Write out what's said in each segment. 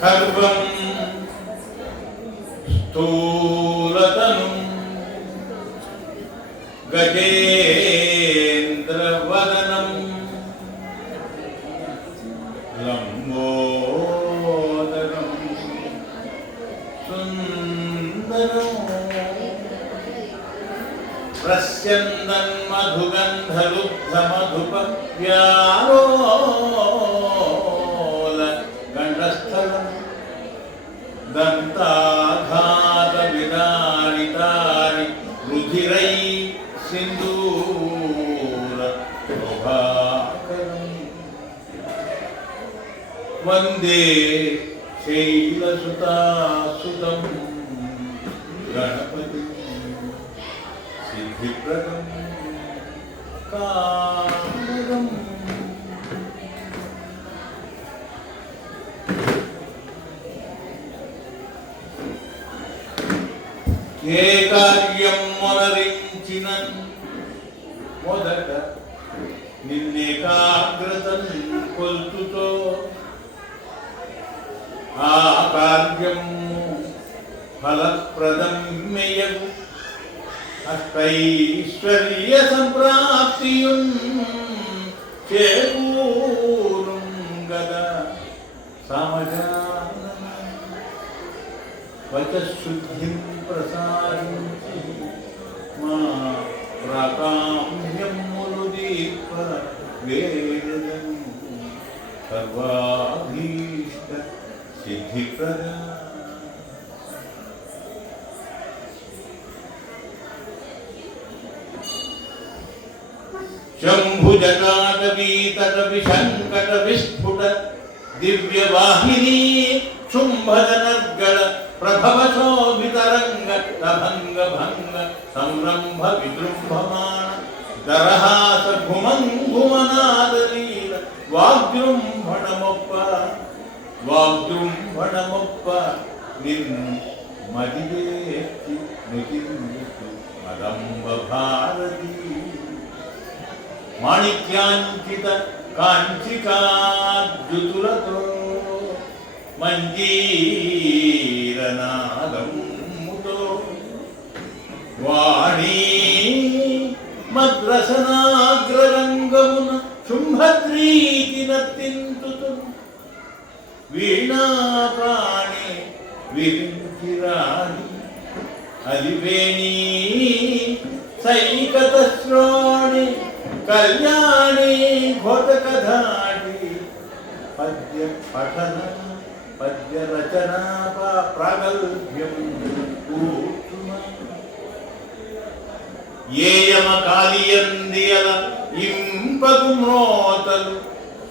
ఖర్వం స్థూలతను గజేంద్రవదనం లంబోదరం సుందరం ప్రస్యందన్మధుగంధలుబ్ధమధుప వ్యాలోల గండస్థలం దంతాఘాత విదారితాని రుధిరై సింధూర శోభాకరం వందే శైలసుతాసుతం గణపతి సిద్ధిప్రదం కామదం. ఏ కార్యం మొనరించిన మొదట నిన్నేకాగ్రతన్ కొల్తుతో ఆ కార్యం ఫలప్రదం మెయగు అష్టైశ్వర్య సంప్రాప్తియున్ చేకూరుం గదా సమజానన వచశుద్ధిం ప్రసారించి మా ప్రాకామ్యములుదీప వేదం సర్వాభీష్ట సిద్ధిప్రద. శంభుజటాటవీతట విశంకట విస్ఫుట దివ్యవాహినీ శుంభదనర్గళ ప్రభవ శోభితరంగ భంగ భంగ సంరంభ విజృంభమాణ దరహాస ఘుమంఘుమనాదలీల వాగ్జృంభణమొప్ప నిన్ను మదివేత్తి నితిందుతు మదంబ భారతీ మాణిక్యాంకిత కాంచికాద్యుతులతో మంజీరనాదముతో వాణీ మద్రసనాగ్రరంగమున శుంభద్రీకి నర్తింతుతు వీణాపాణి విరించిరాణి అలివేణీ సైకత శ్రోణి కళ్యాణి ఘోటకధాటి పద్య పఠన పద్య రచనా ప్రాగల్భ్యం ఏయమ కాలియందియల ఇంపగు మ్రోతలు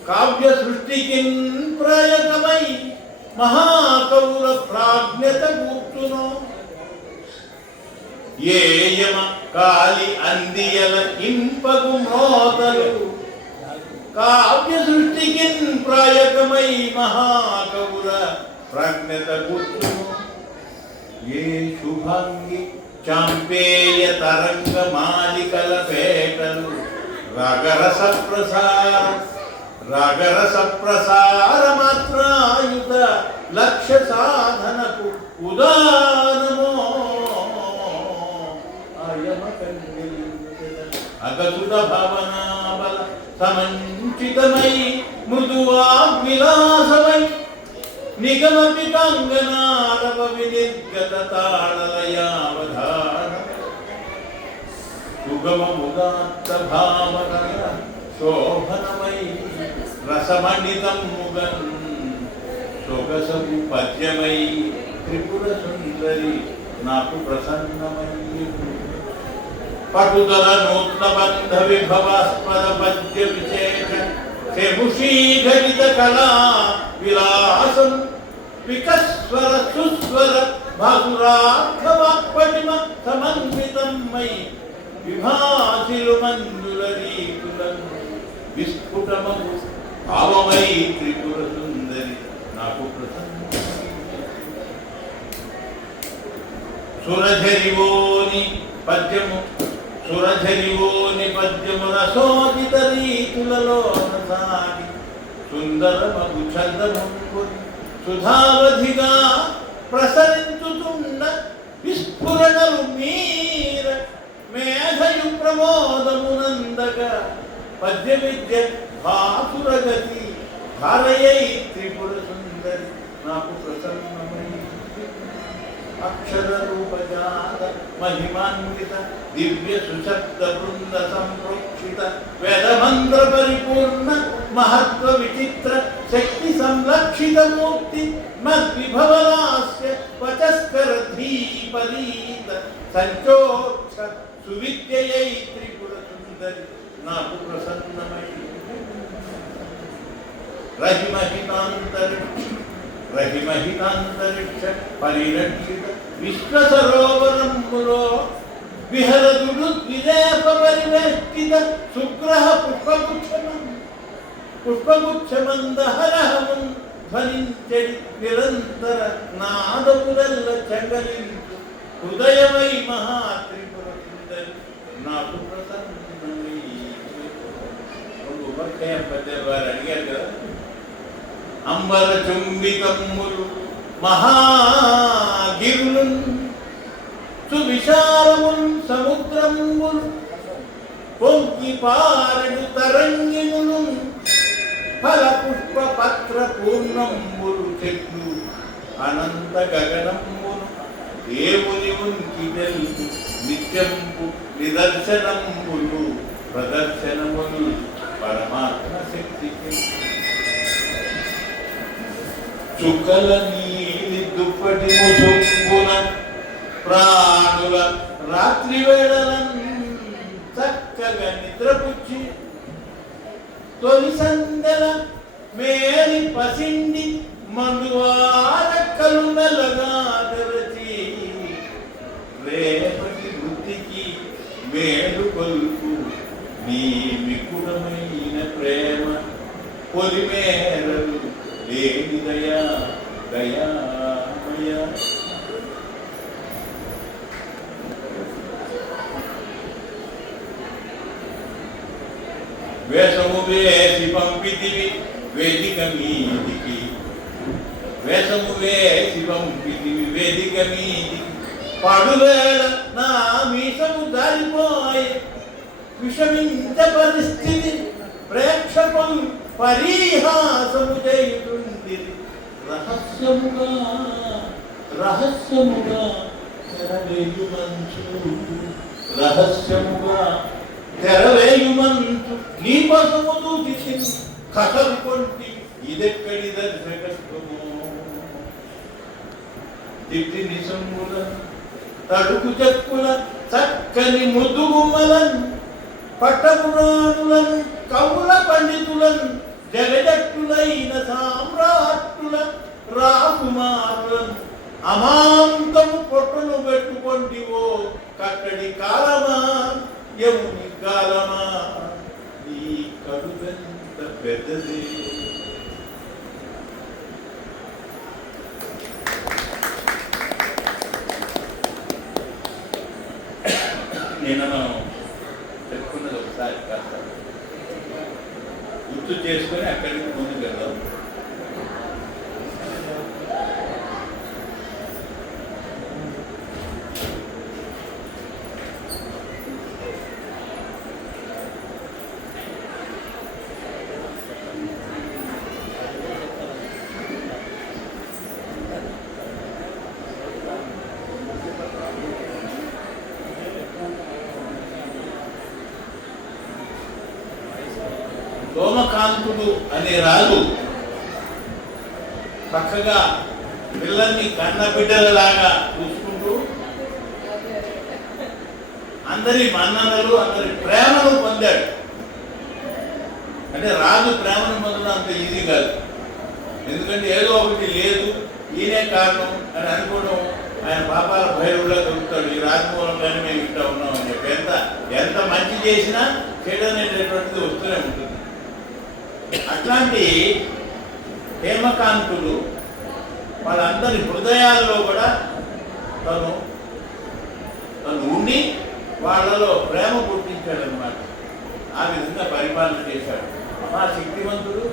కావ్య సృష్టికిన్ ప్రయతమై మహాకవుల ప్రాజ్ఞత కూర్చునో. ఏయమ కాలి అందియల ఇంపగు మ్రోతలు కావ్య సృష్టికిన్ ప్రాయకమై మహాకవుల ప్రాజ్ఞత కూర్చును. ఏ శుభంగి చాంపేయ తరంగ మాలికల పేటలు రాగరస ప్రసార మాత్రాయుత లక్ష్య సాధనకు ఉదానమో. అగసుత భవనాబల సమంచితమై మృదువాగ్విలాసమై నిగమపితాంగనారవ వినిర్గత తాళలయావధాన సుగమముదాత్త భావనయ శోభనమై రసమండితం ముగన్ సొగసము పద్యమై త్రిపుర సుందరి నాకు ప్రసన్నమయ్యు. పటుదల నూత్న బంధ విభవాస్పద పద్య విశేష శముషీఘటిత కళా విలాసం వికస్వర సుస్వర భాసురార్థవాక్పటిమ సమన్వితమై విభాసిలు మంజుల రీతులను విస్ఫుటమము భావమై త్రిపుర సుందరి నాకు ప్రసన్న. సురఝరివోని పద్యము రసోదిత రీతులలో సాగి సుందరమగు ఛందము సుధావధిగా ప్రసరించుతున్న విస్ఫురణలు మీర మేధయు ప్రమోదమునందగా పద్య విద్య భాసురగతి ధారయై త్రిపుర సుందరి నాకు ప్రసన్నమై అక్షర రూపజాత మహిమాన్విత దివ్య సుశబ్ద బృంద సంప్రోక్షిత వేదమంత్ర పరిపూర్ణ మహత్వ విచిత్ర శక్తి సంలక్షిత మూర్తి మద్విభవలాస్య వచస్కర ధీపరీత సంచోక్ష సువిద్యయై త్రిపుర సుందరి నాకు ప్రసన్నమై రహిమహితాంతరిక్ష పరిరక్షిత విశ్వసరోవరములో విహరదుడు విలేప పరివేష్టిత సుగ్రహ పుష్పగుచ్చమందహరహము ధ్వనించడి నిరంతర నాదములల్ల చంగలించు హృదయమై మహాత్రిపుర సుందరి నాకు ప్రసన్నమై. వారు అడిగారు కదా, అంబర చుంబికమ్ములు మహాగిరులు సువిశాలముల్ సముద్రములు పొంగి పారడు తరంగిములు ఫల పుష్ప పత్ర పూర్ణంబులు చెట్లు అనంత గగనములు దేవుని ఉనికి తెలుగు నిత్యంపు నిదర్శనంబులు ప్రదర్శనములు పరమాత్మ శక్తికి చుక్కల నీలి దుప్పటి ముసుగున ప్రాణుల రాత్రి వేళలను చక్కగా నిద్రపుచ్చి తొలి సందెల మేలి పసిండి మండువారక్కలు మెల్లగా తెరచి రేపటి వృత్తికి మేలు కొలుపు నీ వికులమైన ప్రేమ పొలిమేరలు లేని దయా దయామయ. వేషము వేసి పంపితివి వేదిక మీదికి, వేషము వేసి పంపితివి వేదిక మీదికి, పడువేళ నా మీసము దారిపోయే విషమించ పరిస్థితి ప్రేక్షకులు పరిహాసము చేయుతుంది. రహస్యముగా రహస్యముగా తెరవేయుమంచు, రహస్యముగా తెరవేయుమంచు నీ కోసము దూచి కథలు కొంటి ఇదెక్కడి దర్శకత్వము. తిట్టి నిసంగుల తడుకు చెక్కుల చక్కని ముద్దుగుమ్మలను పట్టపురాణులను కవుల పండితులను జగజట్టులైన సామ్రాట్టుల రాకుమారులను అమాంతము పొట్టును పెట్టుకొంటివో కట్టడి కాలమా యముని కాలమా నీ కడుగంత పెద్దది. నేను చెప్పుకున్నది ఒకసారి కాస్త గుర్తు చేసుకొని అక్కడికి ముందుకు వెళ్దాం. సోమకాంతుడు అనే రాజు చక్కగా పిల్లల్ని కన్న బిడ్డలలాగా చూసుకుంటూ అందరి మన్ననలు అందరి ప్రేమను పొందాడు. అంటే రాజు ప్రేమను పొందడం అంత ఈజీ కాదు. ఎందుకంటే ఏదో ఒకటి లేదు ఈయనే కారణం అని అనుకోవడం ఆయన పాపాల భైరవులా దొరుకుతాడు. ఈ రాజమూలంగానే మేము ఇట్లా ఉన్నాం అని చెప్పి ఎంత మంచి చేసినా చెడు అనేటటువంటిది వస్తూనే ఉంటుంది. అట్లాంటి హేమకాంతుడు వాళ్ళందరి హృదయాల్లో కూడా తను ఉండి వాళ్ళలో ప్రేమ పుట్టించాడు అన్నమాట. ఆ విధంగా పరిపాలన చేశాడు. మహాశక్తివంతుడు,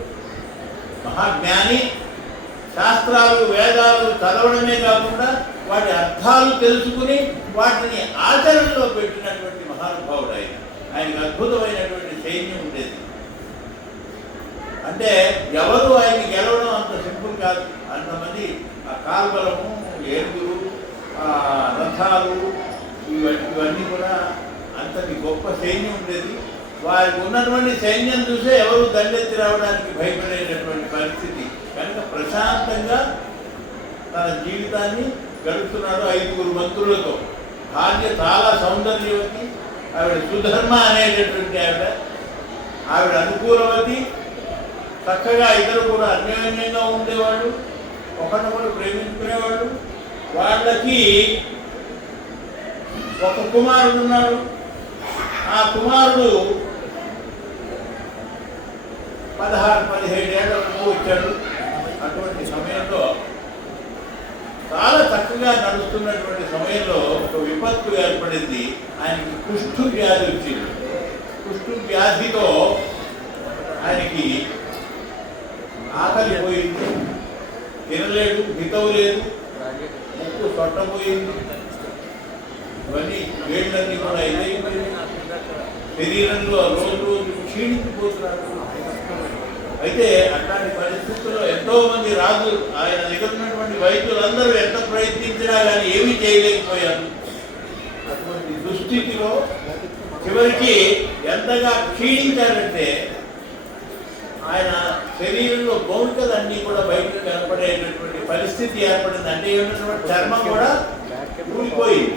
మహాజ్ఞాని, శాస్త్రాలు వేదాలు చదవడమే కాకుండా వాటి అర్థాలు తెలుసుకుని వాటిని ఆచరణలో పెట్టినటువంటి మహానుభావుడు ఆయన. ఆయనకు అద్భుతమైనటువంటి సైన్యం ఉండేది. అంటే ఎవరు ఆయన్ని గెలవడం అంత సింపుల్ కాదు. అంతమంది ఆ కాల్బలము, ఏడుగురు, రథాలు, ఇవన్నీ కూడా అంతటి గొప్ప సైన్యం ఉండేది. వారికి ఉన్నటువంటి సైన్యం చూసే ఎవరు దండెత్తి రావడానికి భయపడేటటువంటి పరిస్థితి. కనుక ప్రశాంతంగా తన జీవితాన్ని గడుపుతున్నాడు 5 మంత్రులతో. భార్య చాలా సౌందర్యవతి, ఆవిడ సుధర్మ అనేటటువంటి ఆవిడ అనుకూలవతి. చక్కగా ఇద్దరు కూడా అన్యోన్యంగా ఉండేవాళ్ళు, ఒకరినొకరు ప్రేమించుకునేవాళ్ళు. వాళ్ళకి ఒక కుమారుడు ఉన్నాడు. ఆ కుమారుడు 16-17 ఏళ్లకు వచ్చాడు. అటువంటి సమయంలో చాలా చక్కగా నడుస్తున్నటువంటి సమయంలో ఒక విపత్తు ఏర్పడింది. ఆయనకి కుష్ఠు వ్యాధి వచ్చింది. కుష్ఠు వ్యాధితో ఆయనకి ఆకలి పోయింది, తినలేడు, హితవు లేదు, ముక్కు సొట్టపోయింది, ఇవన్నీ వేళ్ళన్నీ కూడా ఇదైపోయింది. శరీరంలో రోజు క్షీణించిపోతున్నాడు. అయితే అట్లాంటి పరిస్థితుల్లో ఎంతో మంది రాజులు, ఆయన దగ్గర ఉన్నటువంటి వైద్యులందరూ ఎంత ప్రయత్నించినా కానీ ఏమీ చేయలేకపోయారు. అటువంటి దుస్థితిలో చివరికి ఎంతగా క్షీణించారంటే ఆయన శరీరంలో గోంకలన్నీ కూడా బయటకు కనపడేటటువంటి పరిస్థితి ఏర్పడింది. అంటే ఏమిటంటే చర్మం కూడా ఊడిపోయింది,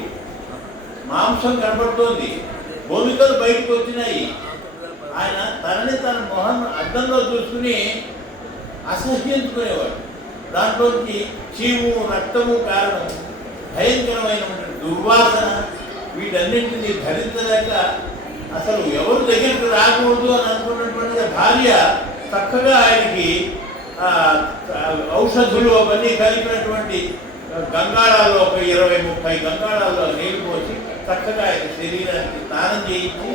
మాంసం కనపడుతోంది, గోమికలు బయటకు వచ్చినాయి. ఆయన తనని తన మొహం అద్దంలో చూసుకుని అసహ్యించుకునేవాడు. దాంట్లోకి చీము, రక్తము కారణం, భయంకరమైనటువంటి దుర్వాసన, వీటన్నింటినీ భరించలేక అసలు ఎవరు దగ్గరికి రాకూడదు అని అనుకున్నటువంటి భార్య చక్కగా ఆయనకి ఔషధులు అవన్నీ కలిపినటువంటి గంగాళాల్లో ఒక 20-30 గంగాళాల్లో నీళ్లు పోసి చక్కగా ఆయన శరీరానికి స్నానం చేయించి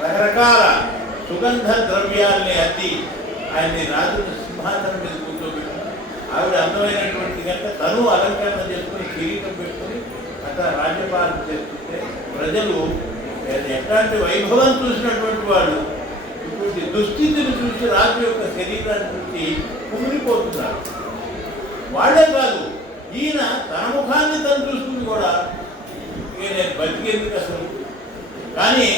రకరకాల సుగంధ ద్రవ్యాల్ని అద్ది ఆయన్ని రాజుని సింహాసనం మీద కూర్చోబెట్టి, ఆవిడ అందమైనటువంటి కనుక తను అలంకరణ చేసుకుని కిరీటం పెట్టుకుని అట్లా రాజ్యపాలన చేస్తుంటే ప్రజలు ఎట్లాంటి వైభవం చూసినటువంటి వాళ్ళు ఇటువంటి దుస్థితిని చూసి రాజు యొక్క శరీరాన్ని చూసి కుమిలిపోతున్నారు. వాళ్ళే కాదు, ఈయన తన ముఖాన్ని తను చూసుకుని కూడా నేను బతికేందుకు అసలు. కానీ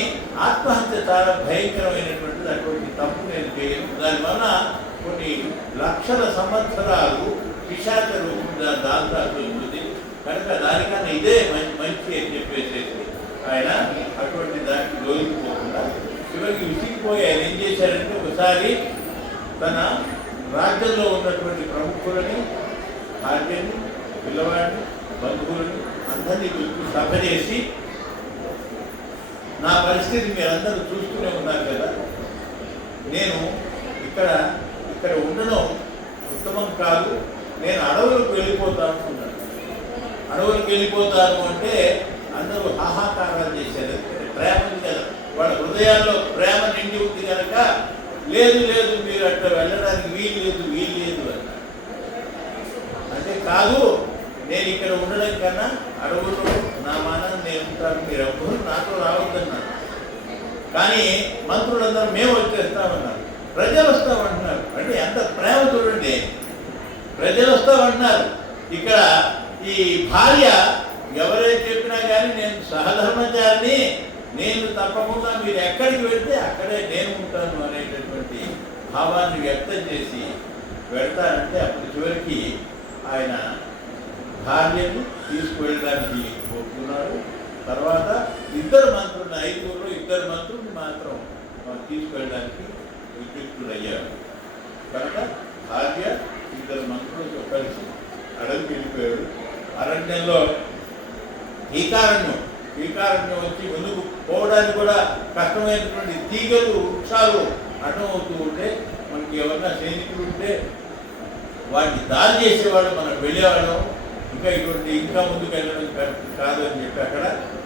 ఆత్మహత్య చాలా భయంకరమైనటువంటిది. అటువంటి తప్పు నేను చేయను. దానివల్ల కొన్ని లక్షల సంవత్సరాలు పిశాచ రూపంగా దాల్చాల్సి ఉంటుంది. కనుక దానికన్నా ఇదే మంచి అని చెప్పేసి ఆయన అటువంటి దానికి దొరికిపోకుండా చివరికి విసిగిపోయి ఆయన ఏం చేశారంటే ఒకసారి తన రాజ్యంలో ఉన్నటువంటి ప్రముఖులని, భార్యని, పిల్లవాడిని, బంధువులని అందరినీ పిలిచి సభ చేసి, నా పరిస్థితి మీరందరూ చూస్తూనే ఉన్నారు కదా, నేను ఇక్కడ ఉండడం ఉత్తమం కాదు, నేను అడవులకు వెళ్ళిపోతాను అన్నాడు. అడవులకు వెళ్ళిపోతాను అంటే అందరూ హాహాకారాలు చేశారు. ప్రేమ కదా, వాళ్ళ హృదయాల్లో ప్రేమ నిండి ఉంది కనుక లేదు లేదు మీరు అట్లా వెళ్ళడానికి వీలు లేదు అన్నారు. అంటే కాదు, నేను ఇక్కడ ఉండడం కన్నా అడవుల్లో నా మానాన్ని నేను ఉంటాను, మీరు ఎవ్వరూ నాతో రావద్దన్నారు. కానీ మంత్రులందరూ మేము వచ్చేస్తామన్నారు, ప్రజలు వస్తామంటున్నారు. అంటే ఎంత ప్రేమ చూడండి, ప్రజలు వస్తామంటున్నారు. ఇక్కడ ఈ భార్య ఎవరైతే చెప్పినా కానీ నేను సహధర్మచారిని, నేను తప్పకుండా మీరు ఎక్కడికి వెళ్తే అక్కడే నేను ఉంటాను అనేటటువంటి భావాన్ని వ్యక్తం చేసి వెళ్తారంటే అప్పుడు చివరికి ఆయన భార్యను తీసుకువెళ్ళడానికి ఒప్పుకున్నాడు. తర్వాత 2 మంత్రులు, 5 2 మంత్రుల్ని మాత్రం తీసుకువెళ్ళడానికి ఉద్యుక్తుడయ్యాడు. కనుక భార్య 2 మంత్రులతో కలిసి అడవికి వెళ్ళిపోయాడు. అరణ్యంలో టీకారణ్యం వచ్చి ముందుకు పోవడానికి కూడా కష్టమైనటువంటి తీగలు, వృక్షాలు అడ్డం అవుతూ ఉంటే మనకి ఎవరన్నా సైనికులు ఉంటే వాటిని దారి చేసేవాడు, మనం వెళ్ళేవాళ్ళం. ఇంకా ముందుకు వెళ్ళడం కాదు అని చెప్పి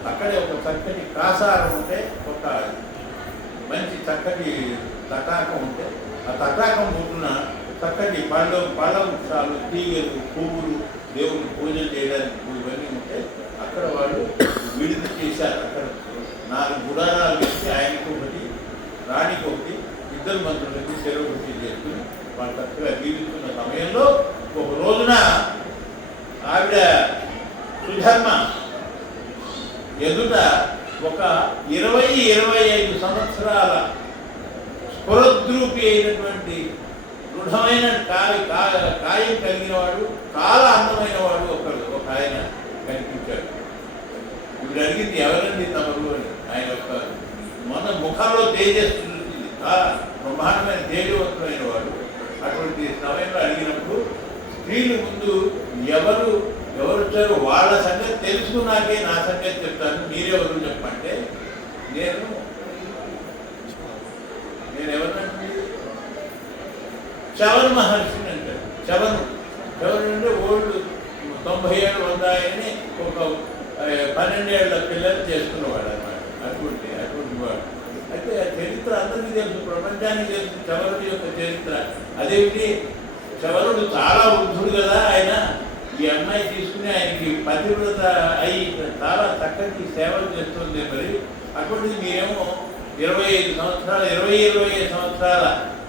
అక్కడే ఒక చక్కటి కాసారం ఉంటే, ఒక మంచి చక్కటి తటాకం ఉంటే, ఆ తటాకం ముందున చక్కటి పళ్ళ వృక్షాలు, తీగలు, పువ్వులు, దేవుని పూజలు చేయడానికి ఇవన్నీ ఉంటే అక్కడ వాళ్ళు విడిది చేశారు. అక్కడ 4 గుడారాలు వేసి ఆయనకు ఒకటి, రాణికి ఒకటి, 2 మంత్రులకి చెరువు ఒకటి చేసుకుని వాళ్ళు చక్కగా జీవిస్తున్న సమయంలో ఒక రోజున ఆవిడ సుధర్మ ఎదుట ఒక 20-25 సంవత్సరాల స్ఫురద్రూపి అయినటువంటి దృఢమైన కాయం కలిగిన వాడు, చాలా అందమైన వాడు ఒక ఆయన కనిపించాడు. ఇప్పుడు అడిగింది, ఎవరండి తమరు అని. ఆయన యొక్క మన ముఖంలో తేజస్సుంది, చాలా బ్రహ్మాండమైన తేజవంతుడైన వాడు. అటువంటి సమయంలో అడిగినప్పుడు స్త్రీలు ముందు ఎవరు వచ్చారో వాళ్ళ సంగతి తెలుసుకున్నాకే నా సంగతి చెప్తాను, మీరెవరు చెప్పంటే నేను ఎవరినంటే చవన్ మహర్షిని అంటారు. చవన్ అంటే ఓల్డ్ 90 ఏళ్ళు 100 అని ఒక 12 ఏళ్ల పిల్లలు చేసుకున్నవాడు అన్నమాట. అటువంటి వాడు. అయితే చరిత్ర అందరికీ తెలుసు, ప్రపంచానికి తెలుసు చవరుడి యొక్క చరిత్ర. అదేమిటి, చవరుడు చాలా వృద్ధుడు కదా ఆయన. ఈ అమ్మాయి తీసుకుని ఆయనకి పతివ్రత అయి చాలా చక్కటి సేవలు చేస్తుంది. మరి అటువంటిది మీరేమో 25 సంవత్సరాలు 20-25 సంవత్సరాల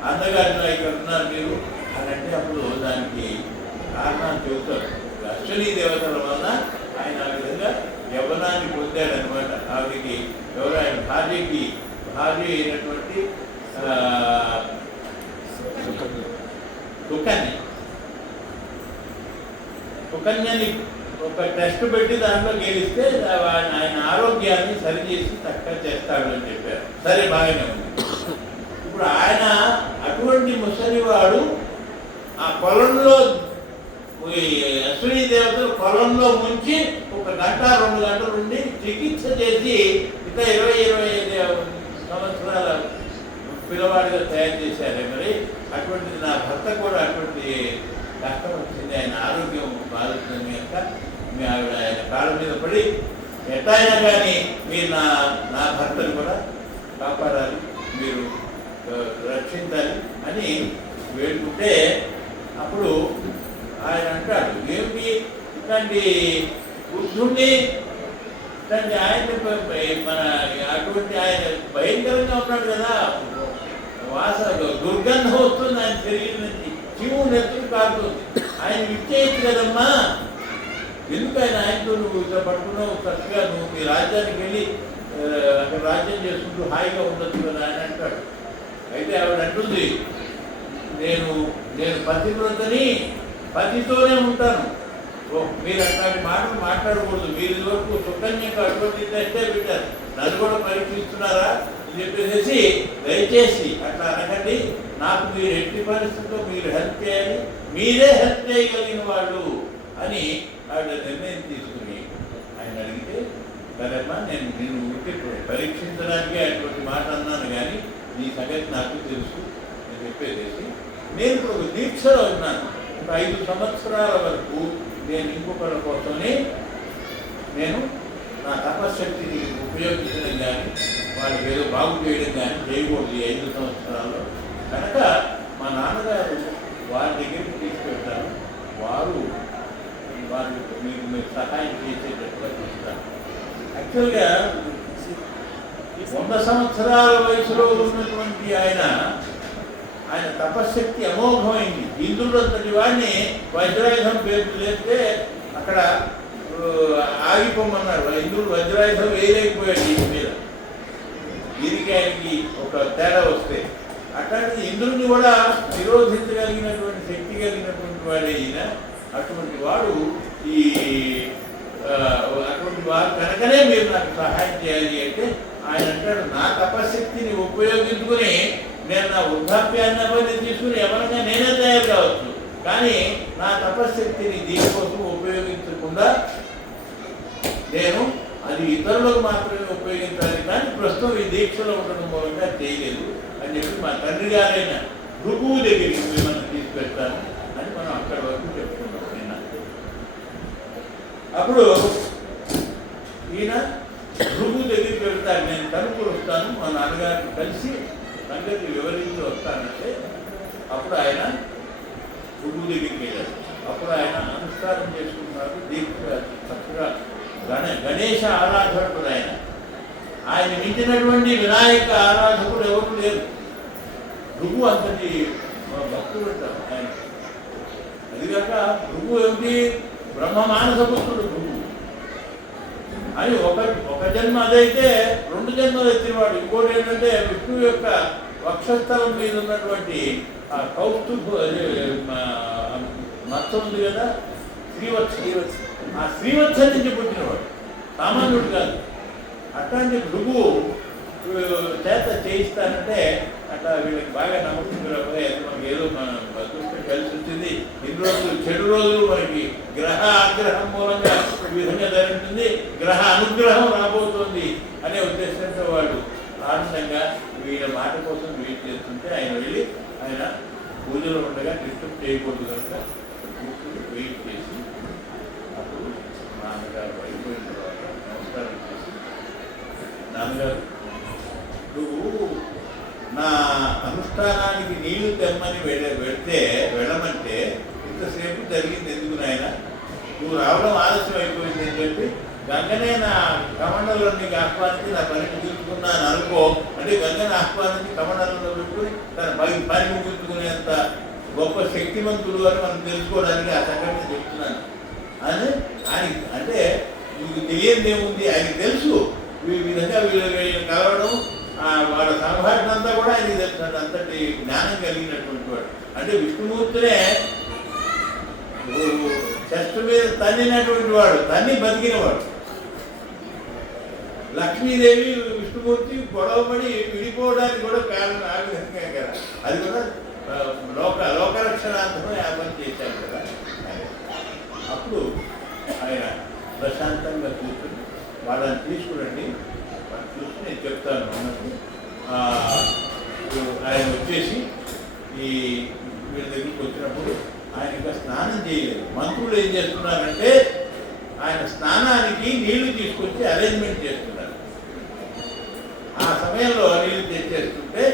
అందగారిలో ఇక్కడ ఉన్నారు మీరు అని అంటే అప్పుడు దానికి కారణాలు చెబుతారు. అశ్విని దేవతల వల్ల ఆయన ఆ విధంగా యవ్వనాన్ని పొందాడనమాట. ఆవిడికి ఎవరు, ఆయన భార్య అయినటువంటి సుకన్యని ఒక టెస్ట్ పెట్టి దాంట్లో గెలిస్తే ఆయన ఆరోగ్యాన్ని సరిచేసి చక్కగా చేస్తాడు అని చెప్పారు. సరే, బాగానే ఉంది. ఇప్పుడు ఆయన అటువంటి ముసలివాడు ఆ పొలంలో, అశ్విని దేవతలు పొలంలో ముంచి 1 గంట 2 గంటల నుండి చికిత్స చేసి ఇంకా 20-25 సంవత్సరాల పిల్లవాడిగా తయారు చేశారే. మరి అటువంటిది నా భర్త కూడా అటువంటి కష్టం వచ్చింది, ఆయన ఆరోగ్యం బాధిస్తుంది కనుక మీ ఆవిడ ఆయన కాళ్ళ మీద పడి ఎట్లయినా కానీ మీరు నా భర్తను కూడా కాపాడాలి, మీరు రక్షించాలి అని వేడుకుంటే అప్పుడు ఆయన అంటాడు, ఏమిటి ఇట్లాంటి వృద్ధుణ్ణి, ఇట్లాంటి ఆయన మన అటువంటి ఆయన భయంకరంగా ఉన్నాడు కదా, దుర్గంధం వస్తుంది ఆయన శరీరం నుంచి, శివుడు నెత్తులు కారుతుంది, ఆయన విచ్చేయచ్చు కదమ్మా, ఎందుకు ఆయనతో నువ్వు ఇట్లా పట్టుకున్నావు, చక్కగా నువ్వు మీ రాజ్యానికి వెళ్ళి అక్కడ రాజ్యం చేసుకుంటూ హాయిగా ఉండొచ్చు కదా ఆయన అంటాడు. అయితే ఆవిడ అంటుంది, నేను పతివ్రతని, పతితోనే ఉంటాను, మీరు అట్లాంటి మాటలు మాట్లాడకూడదు, మీరు ఇదివరకు సుకన్యకు అటువంటి టెస్టే పెట్టారు, నన్ను కూడా పరీక్షిస్తున్నారా అని చెప్పేసి దయచేసి అట్లా అనకండి, నాకు మీరు ఎట్టి పరిస్థితుల్లో మీరు హెల్ప్ చేయాలి, మీరే హెల్ప్ చేయగలిగిన వాళ్ళు అని ఆవిడ నిర్ణయం తీసుకుని ఆయన అడిగితే, సరేమ్మా నేను పరీక్షించడానికి అటువంటి మాట అన్నాను కానీ నీ సంగతి నాకు తెలుసు అని చెప్పేసి, నేను ఇప్పుడు ఒక దీక్షలో ఉన్నాను, ఒక 5 సంవత్సరాల వరకు నేను ఇంకొకరి కోసమే నేను నా తపశక్తిని ఉపయోగించడం కానీ వాళ్ళకి ఏదో బాగు చేయడం కానీ చేయకూడదు ఈ 5 సంవత్సరాల్లో. కనుక మా నాన్నగారు వారి దగ్గరికి తీసుకెళ్తాను, వారు మీకు సహాయం చేసేటట్టుగా చూస్తారు. యాక్చువల్గా 100 సంవత్సరాల వయసులో ఉన్నటువంటి ఆయన తపశ్శక్తి అమోఘమైంది. ఇంద్రుడు అంతటి వాడిని వజ్రాయుధం పేరు లేస్తే అక్కడ ఆగిపోమన్నారు. ఇంద్రుడు వజ్రాయుధం వేయలేకపోయాడు దీని మీద, దీనికి ఆయనకి ఒక తేడా వస్తే. అట్లాంటి ఇంద్రుడిని కూడా నిరోధించగలిగినటువంటి శక్తి కలిగినటువంటి వాడే ఈయన. అటువంటి వాడు అటువంటి వారు కనుకనే మీరు నాకు సహాయం చేయాలి అంటే ఆయన అంటాడు, నా తపశక్తిని ఉపయోగించుకుని నేను నా వృద్ధాప్యాన్ని అభివృద్ధి తీసుకుని ఎవరైనా నేనే తయారు కావచ్చు, కానీ నా తపశక్తిని దీనికోసం ఉపయోగించకుండా నేను అది ఇతరులకు మాత్రమే ఉపయోగించాలి, కానీ ప్రస్తుతం ఈ దీక్షలో ఉండడం మూలంగా చేయలేదు అని చెప్పి మా తండ్రి గారైన భృగువు దగ్గరికి మిమ్మల్ని తీసుకెళ్తాను అని మనం అక్కడి వరకు చెప్పుకున్నాం. అప్పుడు ఈయన భృగువు దగ్గరికి వెళ్తాను, నేను తలుపులు వస్తాను, మా నాన్నగారిని కలిసి సంగతి వివరించి వస్తానంటే అప్పుడు ఆయన గురువు దగ్గరికి వెళ్ళాడు. అప్పుడు ఆయన నమస్కారం చేసుకుంటున్నారు. దీక్ష చక్కగా గణేశ ఆరాధకుడు ఆయన మించినటువంటి వినాయక ఆరాధకుడు ఎవరు లేరు. భృగు అంతటి భక్తుడు అంటారు ఆయన. అదిగాక భృగు ఏమిటి, బ్రహ్మ మానస పుత్రుడు భృగు అని ఒక జన్మ అదైతే 2 జన్మలు ఎత్తినవాడు. ఇంకోటి ఏంటంటే విష్ణువు యొక్క వక్షస్థలం మీద ఉన్నటువంటి ఆ కౌస్తుభ మచ్చ ఉంది కదా, శ్రీవత్స, ఆ శ్రీవత్స నుంచి పుట్టినవాడు, సామాన్యుడు కాదు. అట్లాంటి భృగు చేత చేయిస్తానంటే అట్లా వీళ్ళకి బాగా నమ్మకం మనకి ఏదో మన అదృష్టం కలిసి వచ్చింది. ఇన్ని రోజులు చెడు రోజులు మనకి గ్రహ ఆగ్రహం మూలంగా ఈ విధంగా జరుగుతుంది, గ్రహ అనుగ్రహం రాబోతోంది అనే ఉద్దేశంతో వాళ్ళు ఆనందంగా వీళ్ళ మాట కోసం వెయిట్ చేస్తుంటే ఆయన వెళ్ళి ఆయన పూజలో ఉండగా డిస్టర్బ్ చేయకూడదు కనుక వెయిట్ చేసి అప్పుడు నాన్నగారు అయిపోయిన తర్వాత నమస్కారం చేసి, నాన్నగారు నువ్వు నా అనుష్ఠానానికి నీళ్లు తెమ్మని వెళ్ళమంటే ఇంతసేపు జరిగింది ఎందుకు నాయన, నువ్వు రావడం ఆలస్యం అయిపోయింది అని చెప్పి గంగనే నా కమండలో నీకు ఆహ్వానించి నా పని ముగించుకున్నాను అనుకో. అంటే గంగని ఆహ్వానించి కమండలంలో పెట్టుకుని తన పని ముగించుకునేంత గొప్ప శక్తివంతుడు అని మనం తెలుసుకోవడానికి ఆ సంఘటన చెప్తున్నాను అని ఆయన. అంటే మీకు తెలియదు ఏముంది, ఆయనకి తెలుసు ఈ విధంగా వీళ్ళు కలవడం, వాళ్ళ సంభాషణ అంతా కూడా ఆయనకి తెలుసు. అంతటి జ్ఞానం కలిగినటువంటి వాడు. అంటే విష్ణుమూర్తినే చెస్ట్ మీద తన్నినటువంటి వాడు, తన్ని బతికినవాడు. లక్ష్మీదేవి విష్ణుమూర్తి గొడవపడి విడిపోవడానికి కూడా కారణం ఆ విధంగా కదా. అది కూడా లోకరక్షణార్థమే ఆ పని చేశారు కదా. అప్పుడు ఆయన ప్రశాంతంగా కూర్చొని వాళ్ళని తీసుకురండి, వాళ్ళు చూసి నేను చెప్తాను అన్నట్టు ఆయన వచ్చేసి ఈ వీళ్ళ దగ్గరికి వచ్చినప్పుడు ఆయన ఇంకా స్నానం చేయలేదు. మంత్రులు ఏం చేస్తున్నారంటే ఆయన స్నానానికి నీళ్లు తీసుకొచ్చి అరేంజ్మెంట్ చేస్తున్నారు. ఆ సమయంలో నీళ్లు తెచ్చేస్తుంటే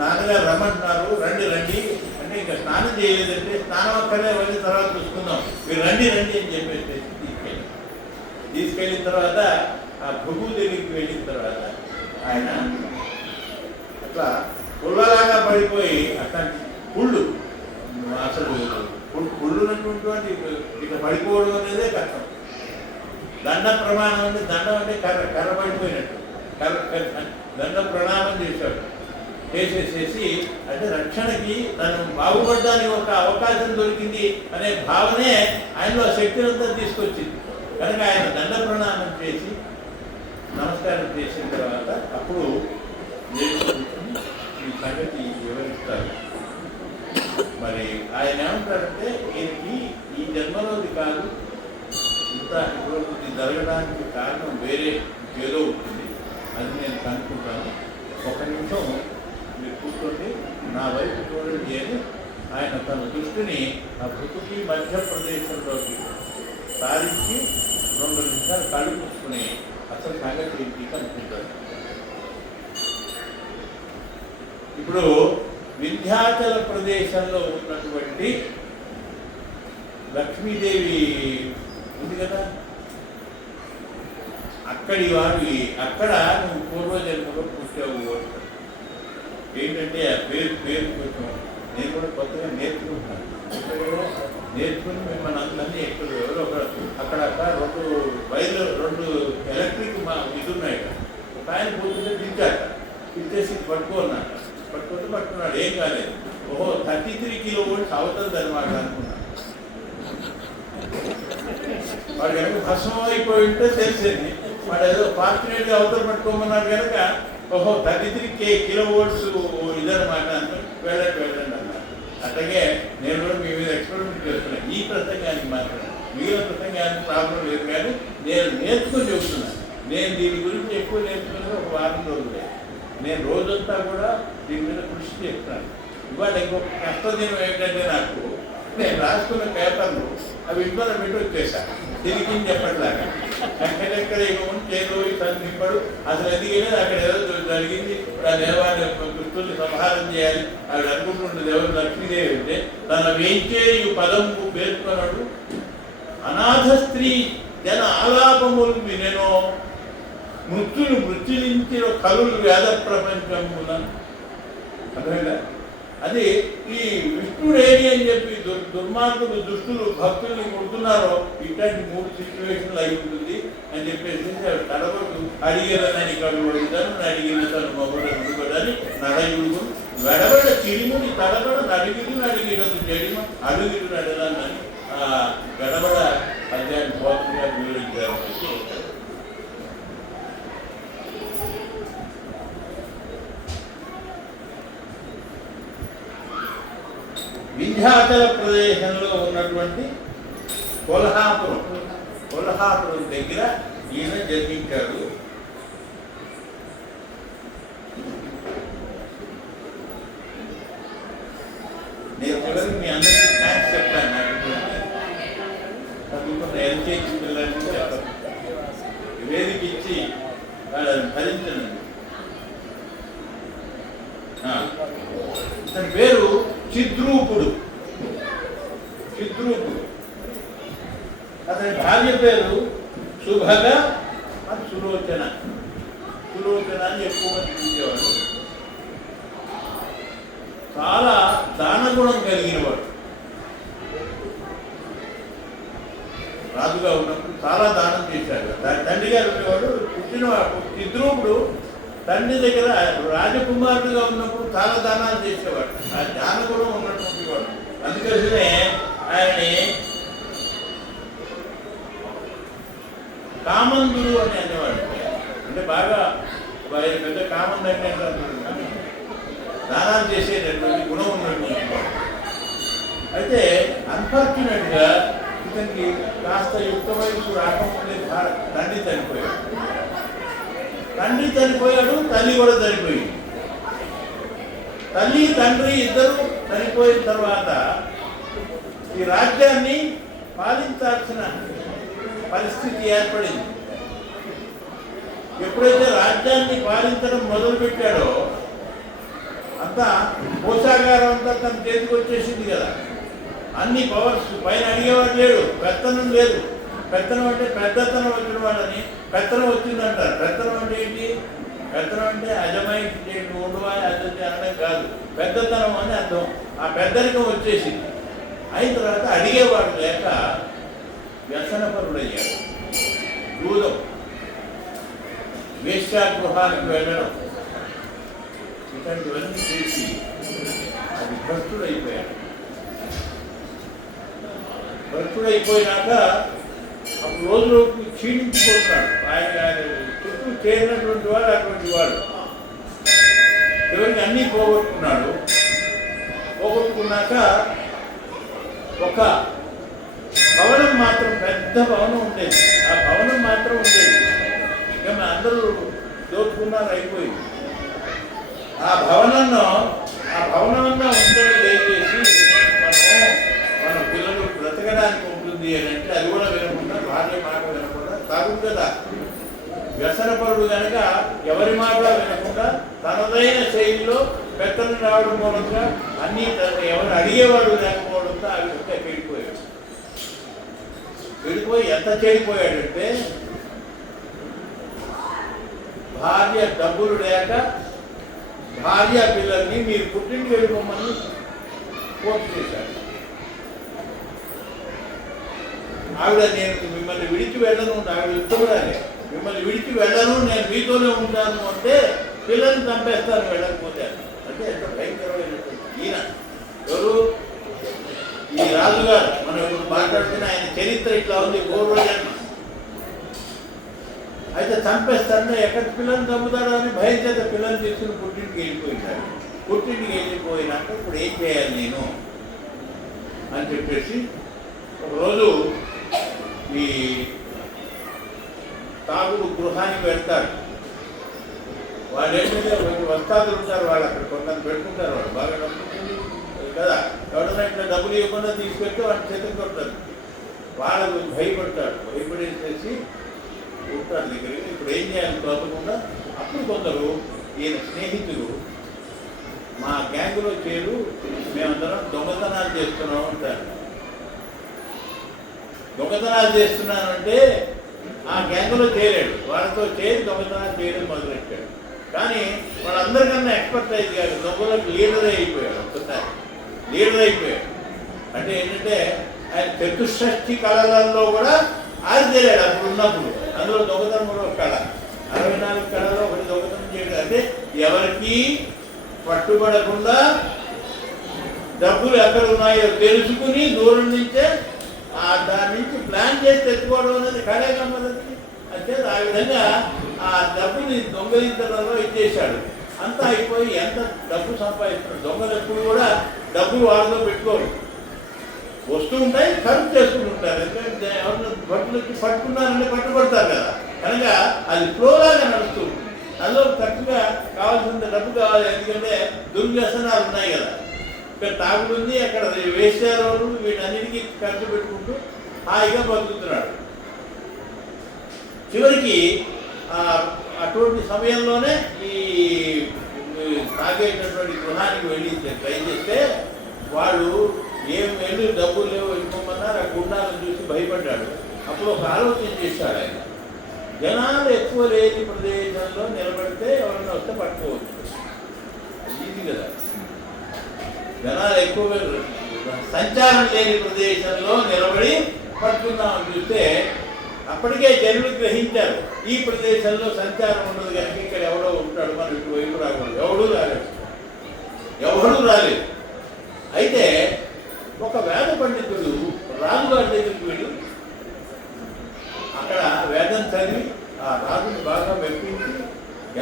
నాన్నగారు రమ్మంటున్నారు, రండి రండి అంటే ఇంకా స్నానం చేయలేదంటే స్నానం అక్కడే వెళ్ళిన తర్వాత చూసుకుందాం, మీరు రండి రండి అని చెప్పేసి తీసుకెళ్ళిన తర్వాత ఆ భృగు దగ్గరికి వెళ్ళిన తర్వాత ఆయన అట్లా పుల్లలాగా పడిపోయి అట్లాంటి పుళ్ళు, అసలు పుళ్ళున్నటువంటి వాటి ఇట్లా పడిపోవడం అనేదే కష్టం. దండ ప్రమాణం అంటే దండం అంటే కర్ర పడిపోయినట్టు దండ ప్రణామం చేశాడు. చేసేసేసి అంటే రక్షణకి తను బాగుపడడానికి ఒక అవకాశం దొరికింది అనే భావనే ఆయనలో శక్తినంతా తీసుకొచ్చింది. కనుక ఆయన దండ ప్రణామం చేసి నమస్కారం చేసిన తర్వాత అప్పుడు ఈ సంగతి వివరిస్తారు. మరి ఆయన ఏమంటారంటే ఈయనకి ఈ జన్మలోది కాదు, ఇంత ఇటువంటి జరగడానికి కారణం వేరే ఏదో ఉంటుంది, అది నేను కనుక్కుంటాను, ఒక నిమిషం మీరు కూర్చోండి, నా వైపు చూడండి అని ఆయన తన దృష్టిని ఆ భృతుకి మధ్యప్రదేశంలోకి సారించి 2 నిమిషాలు కళ్ళు కూర్చుని అసలు సంగతి ఏంటి కనుక్కుంటారు. ఇప్పుడు వింధ్యాచల ప్రదేశంలో ఉన్నటువంటి లక్ష్మీదేవి ఉంది కదా, అక్కడి వారి అక్కడ నువ్వు పూర్వజన్మలో పుట్టావు. ఏంటంటే ఆ పేరు కొంచెం నేను కూడా కొత్తగా నేర్చుకుంటున్నాను. నేర్చుకుని మిమ్మల్ని అందరినీ ఎవరో అక్కడ 2 ఎలక్ట్రిక్ ఇది ఉన్నాయి కదా, ఒక ఆయన కూర్చుంటే దించాట, ఇచ్చేసి పట్టుకున్నాడు, ఏం కాలేదు. ఓహో 33 కిలోవోల్ట్స్ అవుతుంది అనమాట అనుకున్నాను. వాడు కనుక భస్మం అయిపోయి ఉంటే తెలిసింది, వాడు ఏదో ఫార్చునేట్గా అవతల పట్టుకోమన్నారు కనుక ఓహో 33 కిలోవోల్ట్స్ ఇదనమాట అనుకుని వెళ్ళండి అన్నారు. అట్లాగే నేను కూడా మీ మీద ఎక్స్పెరిమెంట్ చేస్తున్నాను. ఈ ప్రసంగానికి మాత్రం మిగిలిన ప్రసంగానికి ప్రాబ్లం లేదు, కానీ నేను నేర్చుకొని చెబుతున్నాను. నేను దీని గురించి ఎక్కువ నేర్చుకున్నది ఒక వారం రోజులే. నేను రోజంతా కూడా దీని మీద కృషి చేస్తున్నాను. ఇవాళ ఇంకొక కష్టదినం ఏంటంటే నాకు నేను రాసుకున్న పేపర్లు అవి ఇంట్లో పెట్టి వచ్చేసాను, తిరిగి చెప్పట్లాగా. ఎక్కడెక్కడ ఇవ్వమని చేదోడి నింపడు. అసలు ఎందుకైనా అక్కడ ఏదో జరిగింది, ఆ దేవాన్ని దుస్తుల్ని సంహారం చేయాలి ఆవిడ అనుకుంటుండేది. ఎవరు లక్ష్మీదేవి అంటే తన వేంచే ఈ పదంపు పేర్కొన్నాడు. అనాథ స్త్రీ జన ఆలాపములు వినెనో, మృత్యులు మృత్యులించిన కలులు వేద ప్రపంచమున. అర్థమైందా? అది ఈ విష్ణుడేని అని చెప్పి దుర్మార్గులు దుష్టులు భక్తుల్ని కొడుతున్నారో ఇట్లాంటి 3 సిచ్యువేషన్లు అయి ఉంటుంది అని చెప్పేసి తడబడు అడిగిరని కడుగుతాను, అడిగిన తను మగుడు అడుగుడని నడయుడు వెడబడ చిరుముని తడబడ నడిగిడు అడిగిరదు జడిమ అడుగుడు నడదని గడబడ అధ్యాయం పోతుగా వివరించారు. వింధ్యాచల ప్రదేశంలో ఉన్నటువంటి కొల్హాపురం దగ్గర ఈయన జన్మించాడు. నేను చివరికి మీ అందరికీ థ్యాంక్స్ చెప్తాను. నాకు చదువుకున్న ఎల్కేజీ పిల్లలకి చెప్పాను, వేదిక ఇచ్చి వాళ్ళని భరించండి. తన పేరు చిద్రూపుడు. అతని భార్య పేరు శుభగ, అది సులోచన అని ఎక్కువ పిలిచేవాడు. చాలా దానగుణం కలిగిన వాడు. రాజుగా ఉన్నప్పుడు చాలా దానం చేశాడు. తండ్రి గారు ఉండేవాడు. పుట్టినవాడు చిద్రూపుడు తండ్రి దగ్గర రాజకుమారుడుగా ఉన్నప్పుడు చాలా దానాలు చేసేవాడు. ఆ దాన కూడా ఉన్నటువంటి వాడు. అందుకోసమే ఆయన్ని కామందుడు అని అనేవాడు. అంటే బాగా పెద్ద కామందండి అంటే దానాలు చేసేటటువంటి గుణం ఉన్నటువంటి వాడు. అయితే అన్ఫార్చునేట్గా ఇతనికి కాస్త యుక్త వయసు రాకముందే తండ్రి చనిపోయాడు, తల్లి కూడా చనిపోయింది. తల్లి తండ్రి ఇద్దరు చనిపోయిన తర్వాత ఈ రాజ్యాన్ని పాలించాల్సిన పరిస్థితి ఏర్పడింది. ఎప్పుడైతే రాజ్యాన్ని పాలించడం మొదలుపెట్టాడో అంతా కోశాగారం అంతా తన చేతికి వచ్చేసింది కదా. అన్ని పవర్స్ పైన అడిగేవాడు లేడు, పెత్తనం లేదు. పెత్తనం అంటే పెద్దతనం వచ్చిన వాళ్ళని పెత్తనం వచ్చిందంటారు. పెత్తనం అంటే ఏంటి? పెత్తనం అంటే అజమాయి ఉండవా అది అనడం కాదు, పెద్దతనం అని అర్థం. ఆ పెద్దరికం వచ్చేసింది. అయిన తర్వాత అడిగేవాడు లేక వ్యసనపరుడయ్యాడు. జూదం, వేశ్యాగృహానికి వెళ్ళడం, ఇట్లాంటివన్నీ చేసి అది భ్రష్టుడైపోయాడు. భ్రష్టుడైపోయినాక అప్పుడు రోజు క్షీణించిపోతున్నాడు. ఆయన చుట్టూ చేరినటువంటి వాడు అటువంటి వాడు. ఎవరికి అన్నీ పోగొట్టుకున్నాడు. పోగొట్టుకున్నాక ఒక భవనం మాత్రం, పెద్ద భవనం ఉండేది. ఆ భవనం మాత్రం ఉండేది. ఇక మన అందరూ దోచుకున్నారు, అయిపోయింది. ఆ భవనంలో ఉండేది దయచేసి మన పిల్లలు బ్రతకడానికి ఉంటుంది అని అంటే అది కూడా వినకుండా, భార్య మాట వినకుండా తాగు కదా. వ్యసనపరుడు కనుక ఎవరి మాట వినకుండా తనదైన శైలిలో పెత్తనం రావడం మూలంగా అన్నీ ఎవరు అడిగేవాడు లేకపోవడంతో అవి వెళ్ళిపోయి ఎంత చెడిపోయాడంటే భార్య డబ్బులు లేక భార్య పిల్లల్ని మీరు పుట్టింటికి వెళ్ళిపోమని ఫోర్స్ చేశాడు. ఆవిడ నేను మిమ్మల్ని విడిచి వెళ్ళను, ఆవిడ ఇష్టపడాలి, మిమ్మల్ని విడిచి వెళ్ళను, నేను మీతోనే ఉంటాను అంటే పిల్లల్ని చంపేస్తాను వెళ్ళకపోతే. అంటే ఎంత భయంకరమైనటువంటి ఈయన ఎవరు? ఈ రాజుగారు. మనం ఇప్పుడు మాట్లాడుతున్న ఆయన చరిత్ర ఇట్లా ఉంది. గౌరవజన్మ అయితే చంపేస్తాను, ఎక్కడ పిల్లల్ని చంపుతాడో అని భయం చేత పిల్లల్ని తీసుకుని పుట్టింటికి వెళ్ళిపోయినాడు. పుట్టింటికి వెళ్ళిపోయినాక ఇప్పుడు ఏం చేయాలి నేను అని చెప్పేసి ఒకరోజు ఈ తాగుడు గృహానికి వెళ్తాడు. వాళ్ళు ఏంటంటే వస్తాదులు ఉంటారు, వాళ్ళు అక్కడ కొంత పెట్టుకుంటారు. వాళ్ళు బాగా డబ్బులు కదా, ఎవరైనా ఇట్లా డబ్బులు ఇవ్వకుండా తీసుకెళ్తే వాళ్ళు చేతులు కొడతారు. వాళ్ళకు భయపడతాడు. భయపడేసేసి ఉంటాడు దగ్గరికి. ఇప్పుడు ఏం చేయాలి తోచకుండా అప్పుడు కొందరు ఈయన స్నేహితులు మా గ్యాంగులో చేరు, మేమందరం దొంగతనాలు చేస్తున్నాం అంటారు. దొంగతనాలు చేస్తున్నానంటే ఆ గ్యాంగులో చేరాడు, వాళ్ళతో చేరి దొంగతనాలు చేయడం మొదలెట్టాడు. కానీ వాళ్ళందరికన్నా ఎక్స్పర్ట్ అయింది కాదు, దొంగలకు లీడర్ అయిపోయాడు. ఒక్కసారి లీడర్ అయిపోయాడు అంటే ఏంటంటే ఆయన చతుషష్ఠి కళలలో కూడా ఆరితేరాడు అప్పుడు ఉన్నప్పుడు. అందులో దొంగతనం కూడా ఒక కళ, 64 కళలో ఒకటి దొంగతనం చేయడం. అంటే ఎవరికి పట్టుబడకుండా డబ్బులు ఎక్కడ ఉన్నాయో తెలుసుకుని దూరం నుంచే దాని నుంచి ప్లాన్ చేసి తెచ్చుకోవడం అనేది కళే కమ్మది. అంటే ఆ విధంగా ఆ డబ్బుని దొంగలించడంలో ఇచ్చేశాడు. అంతా అయిపోయి ఎంత డబ్బు సంపాదిస్తున్నాడు. దొంగలు ఎప్పుడు కూడా డబ్బులు వాళ్ళతో పెట్టుకోరు, వస్తూ ఉంటాయి, ఖర్చు చేసుకుంటుంటారు. ఎందుకంటే ఎవరిని బట్టలు పట్టుకున్నారంటే పట్టుబడతారు కదా, కనుక అది ఫ్లోలాగా నడుస్తూ ఉంటుంది. అందులో తక్కువగా కావాల్సిన డబ్బు కావాలి, ఎందుకంటే దుర్వ్యసనాలు ఉన్నాయి కదా. ఇక్కడ తాగుడు ఉంది, అక్కడ వేసారు, వీటన్నిటికీ ఖర్చు పెట్టుకుంటూ హాయిగా బతుకుతున్నాడు. చివరికి అటువంటి సమయంలోనే ఈ తాగేటటువంటి గృహానికి వెళ్ళి ట్రై చేస్తే వాళ్ళు ఏం వెళ్ళి డబ్బులు లేవు వెళ్ళిపోమన్నారు. ఆ గుండాలను చూసి భయపడ్డాడు. అప్పుడు ఒక ఆలోచన చేశాడు ఆయన, జనాలు ఎక్కువ లేని ప్రదేశంలో నిలబడితే ఎవరైనా వస్తే పట్టుకోవచ్చు, ఈజీ కదా. జనాలు ఎక్కువ సంచారం లేని ప్రదేశంలో నిలబడి పట్టుకుందామని చూస్తే అప్పటికే జనులు గ్రహించారు ఈ ప్రదేశంలో సంచారం ఉండదు కనుక ఇక్కడ ఎవడో ఉంటాడు, మనం ఇటు వైపు రాకూడదు. ఎవడూ రాలేదు. అయితే ఒక వేద పండితుడు రాజుగారి దగ్గరికి వెళ్ళి అక్కడ వేదం చదివి ఆ రాజుని బాగా మెప్పించి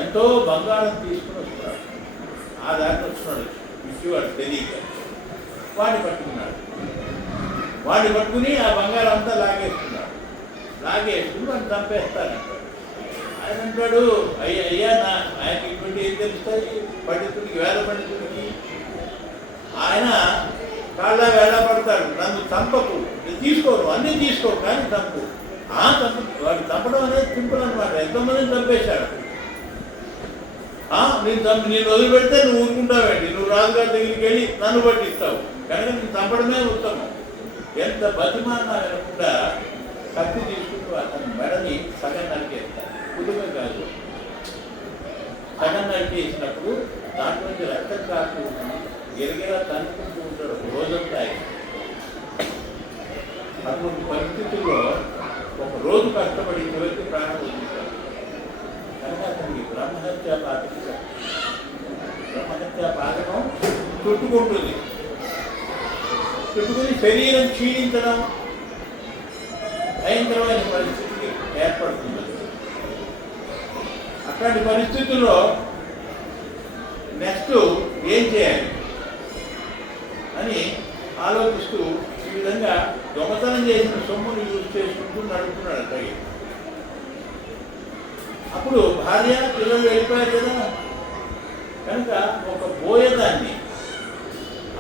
ఎంతో బంగారం తీసుకుని వస్తున్నాడు. ఆ దాన్ని వస్తున్నాడు ఇచ్చేవాడు తెలియక. వాడిని పట్టుకుని ఆ బంగారం అంతా లాగేస్తున్నాడు. లాగేసుకుని వాడిని చంపేస్తానంటాడు. ఆయన అంటాడు, అయ్యా ఆయనకి ఇటువంటి ఏం తెలుస్తాయి పండితుడికి, వేద పండితుడికి. ఆయన కాళ్ళ వేళ పడతాడు, నన్ను చంపకు, తీసుకోరు, అన్నీ తీసుకోరు కానీ చంపు. వాడు చంపడం అనేది సింపుల్ అనమాట. ఎంతోమందిని చంపేశాడు. నేను వదిలిపెడితే నువ్వు ఊరుకుంటావేంటి, నువ్వు రాజుగారి దగ్గరికి వెళ్ళి నన్ను పట్టిస్తావు, కనుక నేను చంపడమే ఉత్తమం. ఎంత బతిమానా వినకుండా కత్తి తీసుకుంటూ అతని మెడని సగం నరికేస్తాడు. కుదుగా కాదు, సగం నరికేసినప్పుడు దాంట్లోంచి రక్తం కాకు గిరగిరా తనుకుంటూ ఉంటాడు రోజంతా. అటువంటి పరిస్థితుల్లో ఒక రోజు కష్టపడి చివరికి ప్రాణం వదిలిస్తాడు. కనుక అతనికి బ్రహ్మహత్యా పాతకం చుట్టుకుంటుంది. చుట్టుకుని శరీరం క్షీణించడం భయంకరమైన పరిస్థితికి ఏర్పడుతుంది. అట్లాంటి పరిస్థితుల్లో నెక్స్ట్ ఏం చేయాలి అని ఆలోచిస్తూ ఈ విధంగా దొంగతనం చేసిన సొమ్మును యూజ్ చేసుకుంటూ నడుపుతున్నాడు అట్లాగే. అప్పుడు భార్య పిల్లలు వెళ్ళిపోయారు కదా, కనుక ఒక బోయదాన్ని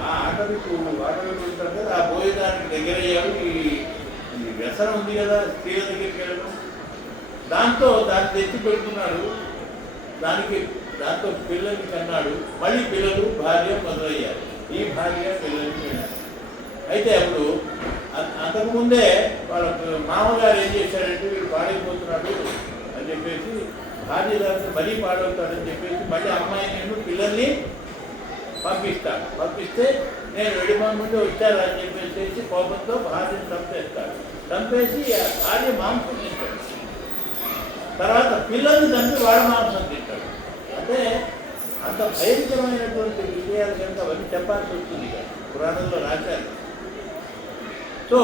ఆ అటవికు ఉంటారు కదా, ఆ బోయదానికి దగ్గరయ్యాడు. ఈ వ్యసనం ఉంది కదా స్త్రీల దగ్గరికి వెళ్ళడం, దాన్ని తెచ్చి పెడుతున్నాడు. దాంతో పిల్లల్ని కన్నాడు. మళ్ళీ పిల్లలు భార్య మొదలయ్యారు. ఈ భార్య పిల్లల్ని కన్నాడు. అయితే అప్పుడు అంతకుముందే వాళ్ళ మామగారు ఏం చేశాడంటే వీడు పాడైపోతున్నాడు అని చెప్పేసి, భార్య దాంతో మరీ పాడవుతాడని చెప్పేసి మళ్ళీ అమ్మాయిని పిల్లల్ని పంపిస్తే నేను వెడిమా నుండి వచ్చారా అని చెప్పేసి కోపంతో భార్యను చంపేస్తాడు. చంపేసి భార్య మాంసం తింటాడు. తర్వాత పిల్లల్ని చంపి వాడ మాంసం తింటాడు. అంటే అంత భయంకరమైనటువంటి విషయాలు కనుక అవన్నీ చెప్పాల్సి వస్తుంది కదా, పురాణంలో రాశారు. సో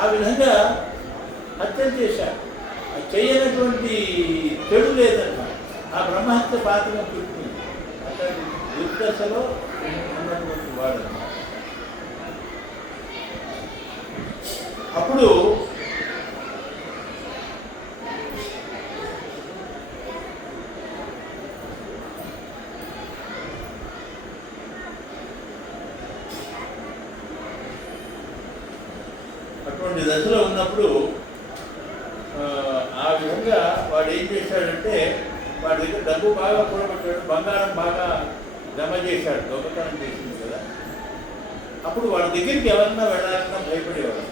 ఆ విధంగా హత్య చేశారు. చేయనటువంటి చెడు లేదన్నమాట. ఆ బ్రహ్మహత్య పాతకం చుట్టింది. అట్లాంటి దుర్దశలో ఉన్నటువంటి వాడు అన్నమాట. అప్పుడు అటువంటి దశలో ఉన్నప్పుడు ఆ విధంగా వాడు ఏం చేశాడంటే వాడి దగ్గర డబ్బు బాగా కూడబెట్టాడు, బంగారం బాగా జమ చేశాడు, దొంగతనం చేసింది కదా. అప్పుడు వాడి దగ్గరికి ఎవరన్నా వెళ్ళాలన్నా భయపడేవాడు.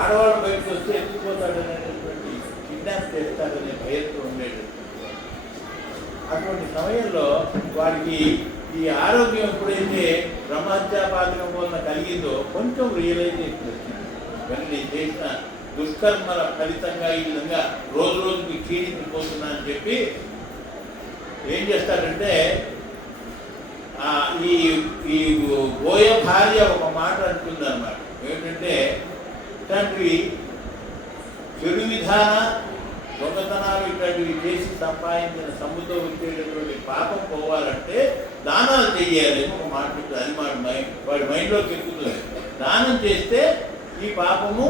ఆడవాళ్ళు బయటకు వస్తే ఎందుకు పోతాడనేటువంటి కిడ్నాప్ చేస్తాడనే భయంతో ఉండేది. అటువంటి సమయంలో వాడికి ఈ ఆరోగ్యం ఎప్పుడైతే బ్రహ్మహత్యాపాతకం వలన కలిగిందో కొంచెం రియలైజేషన్ వచ్చింది. కానీ నేను చేసిన దుష్కర్మల ఫలితంగా ఈ విధంగా రోజు రోజుకి క్షీణించిపోతున్నా అని చెప్పి ఏం చేస్తాడంటే ఈ బోయ భార్య ఒక మాట అంటుంది అన్నమాట. ఏమిటంటే ఇట్లాంటివి చెడు విధాన దొంగతనాలు ఇట్లాంటివి చేసి సంపాదించిన సొమ్ముతో వచ్చేటటువంటి పాపం పోవాలంటే దానాలు చెయ్యాలి అని ఒక మాట ఉంటుంది. అది వాడి మైండ్లోకి ఎక్కుతుంది. దానం చేస్తే ఈ పాపము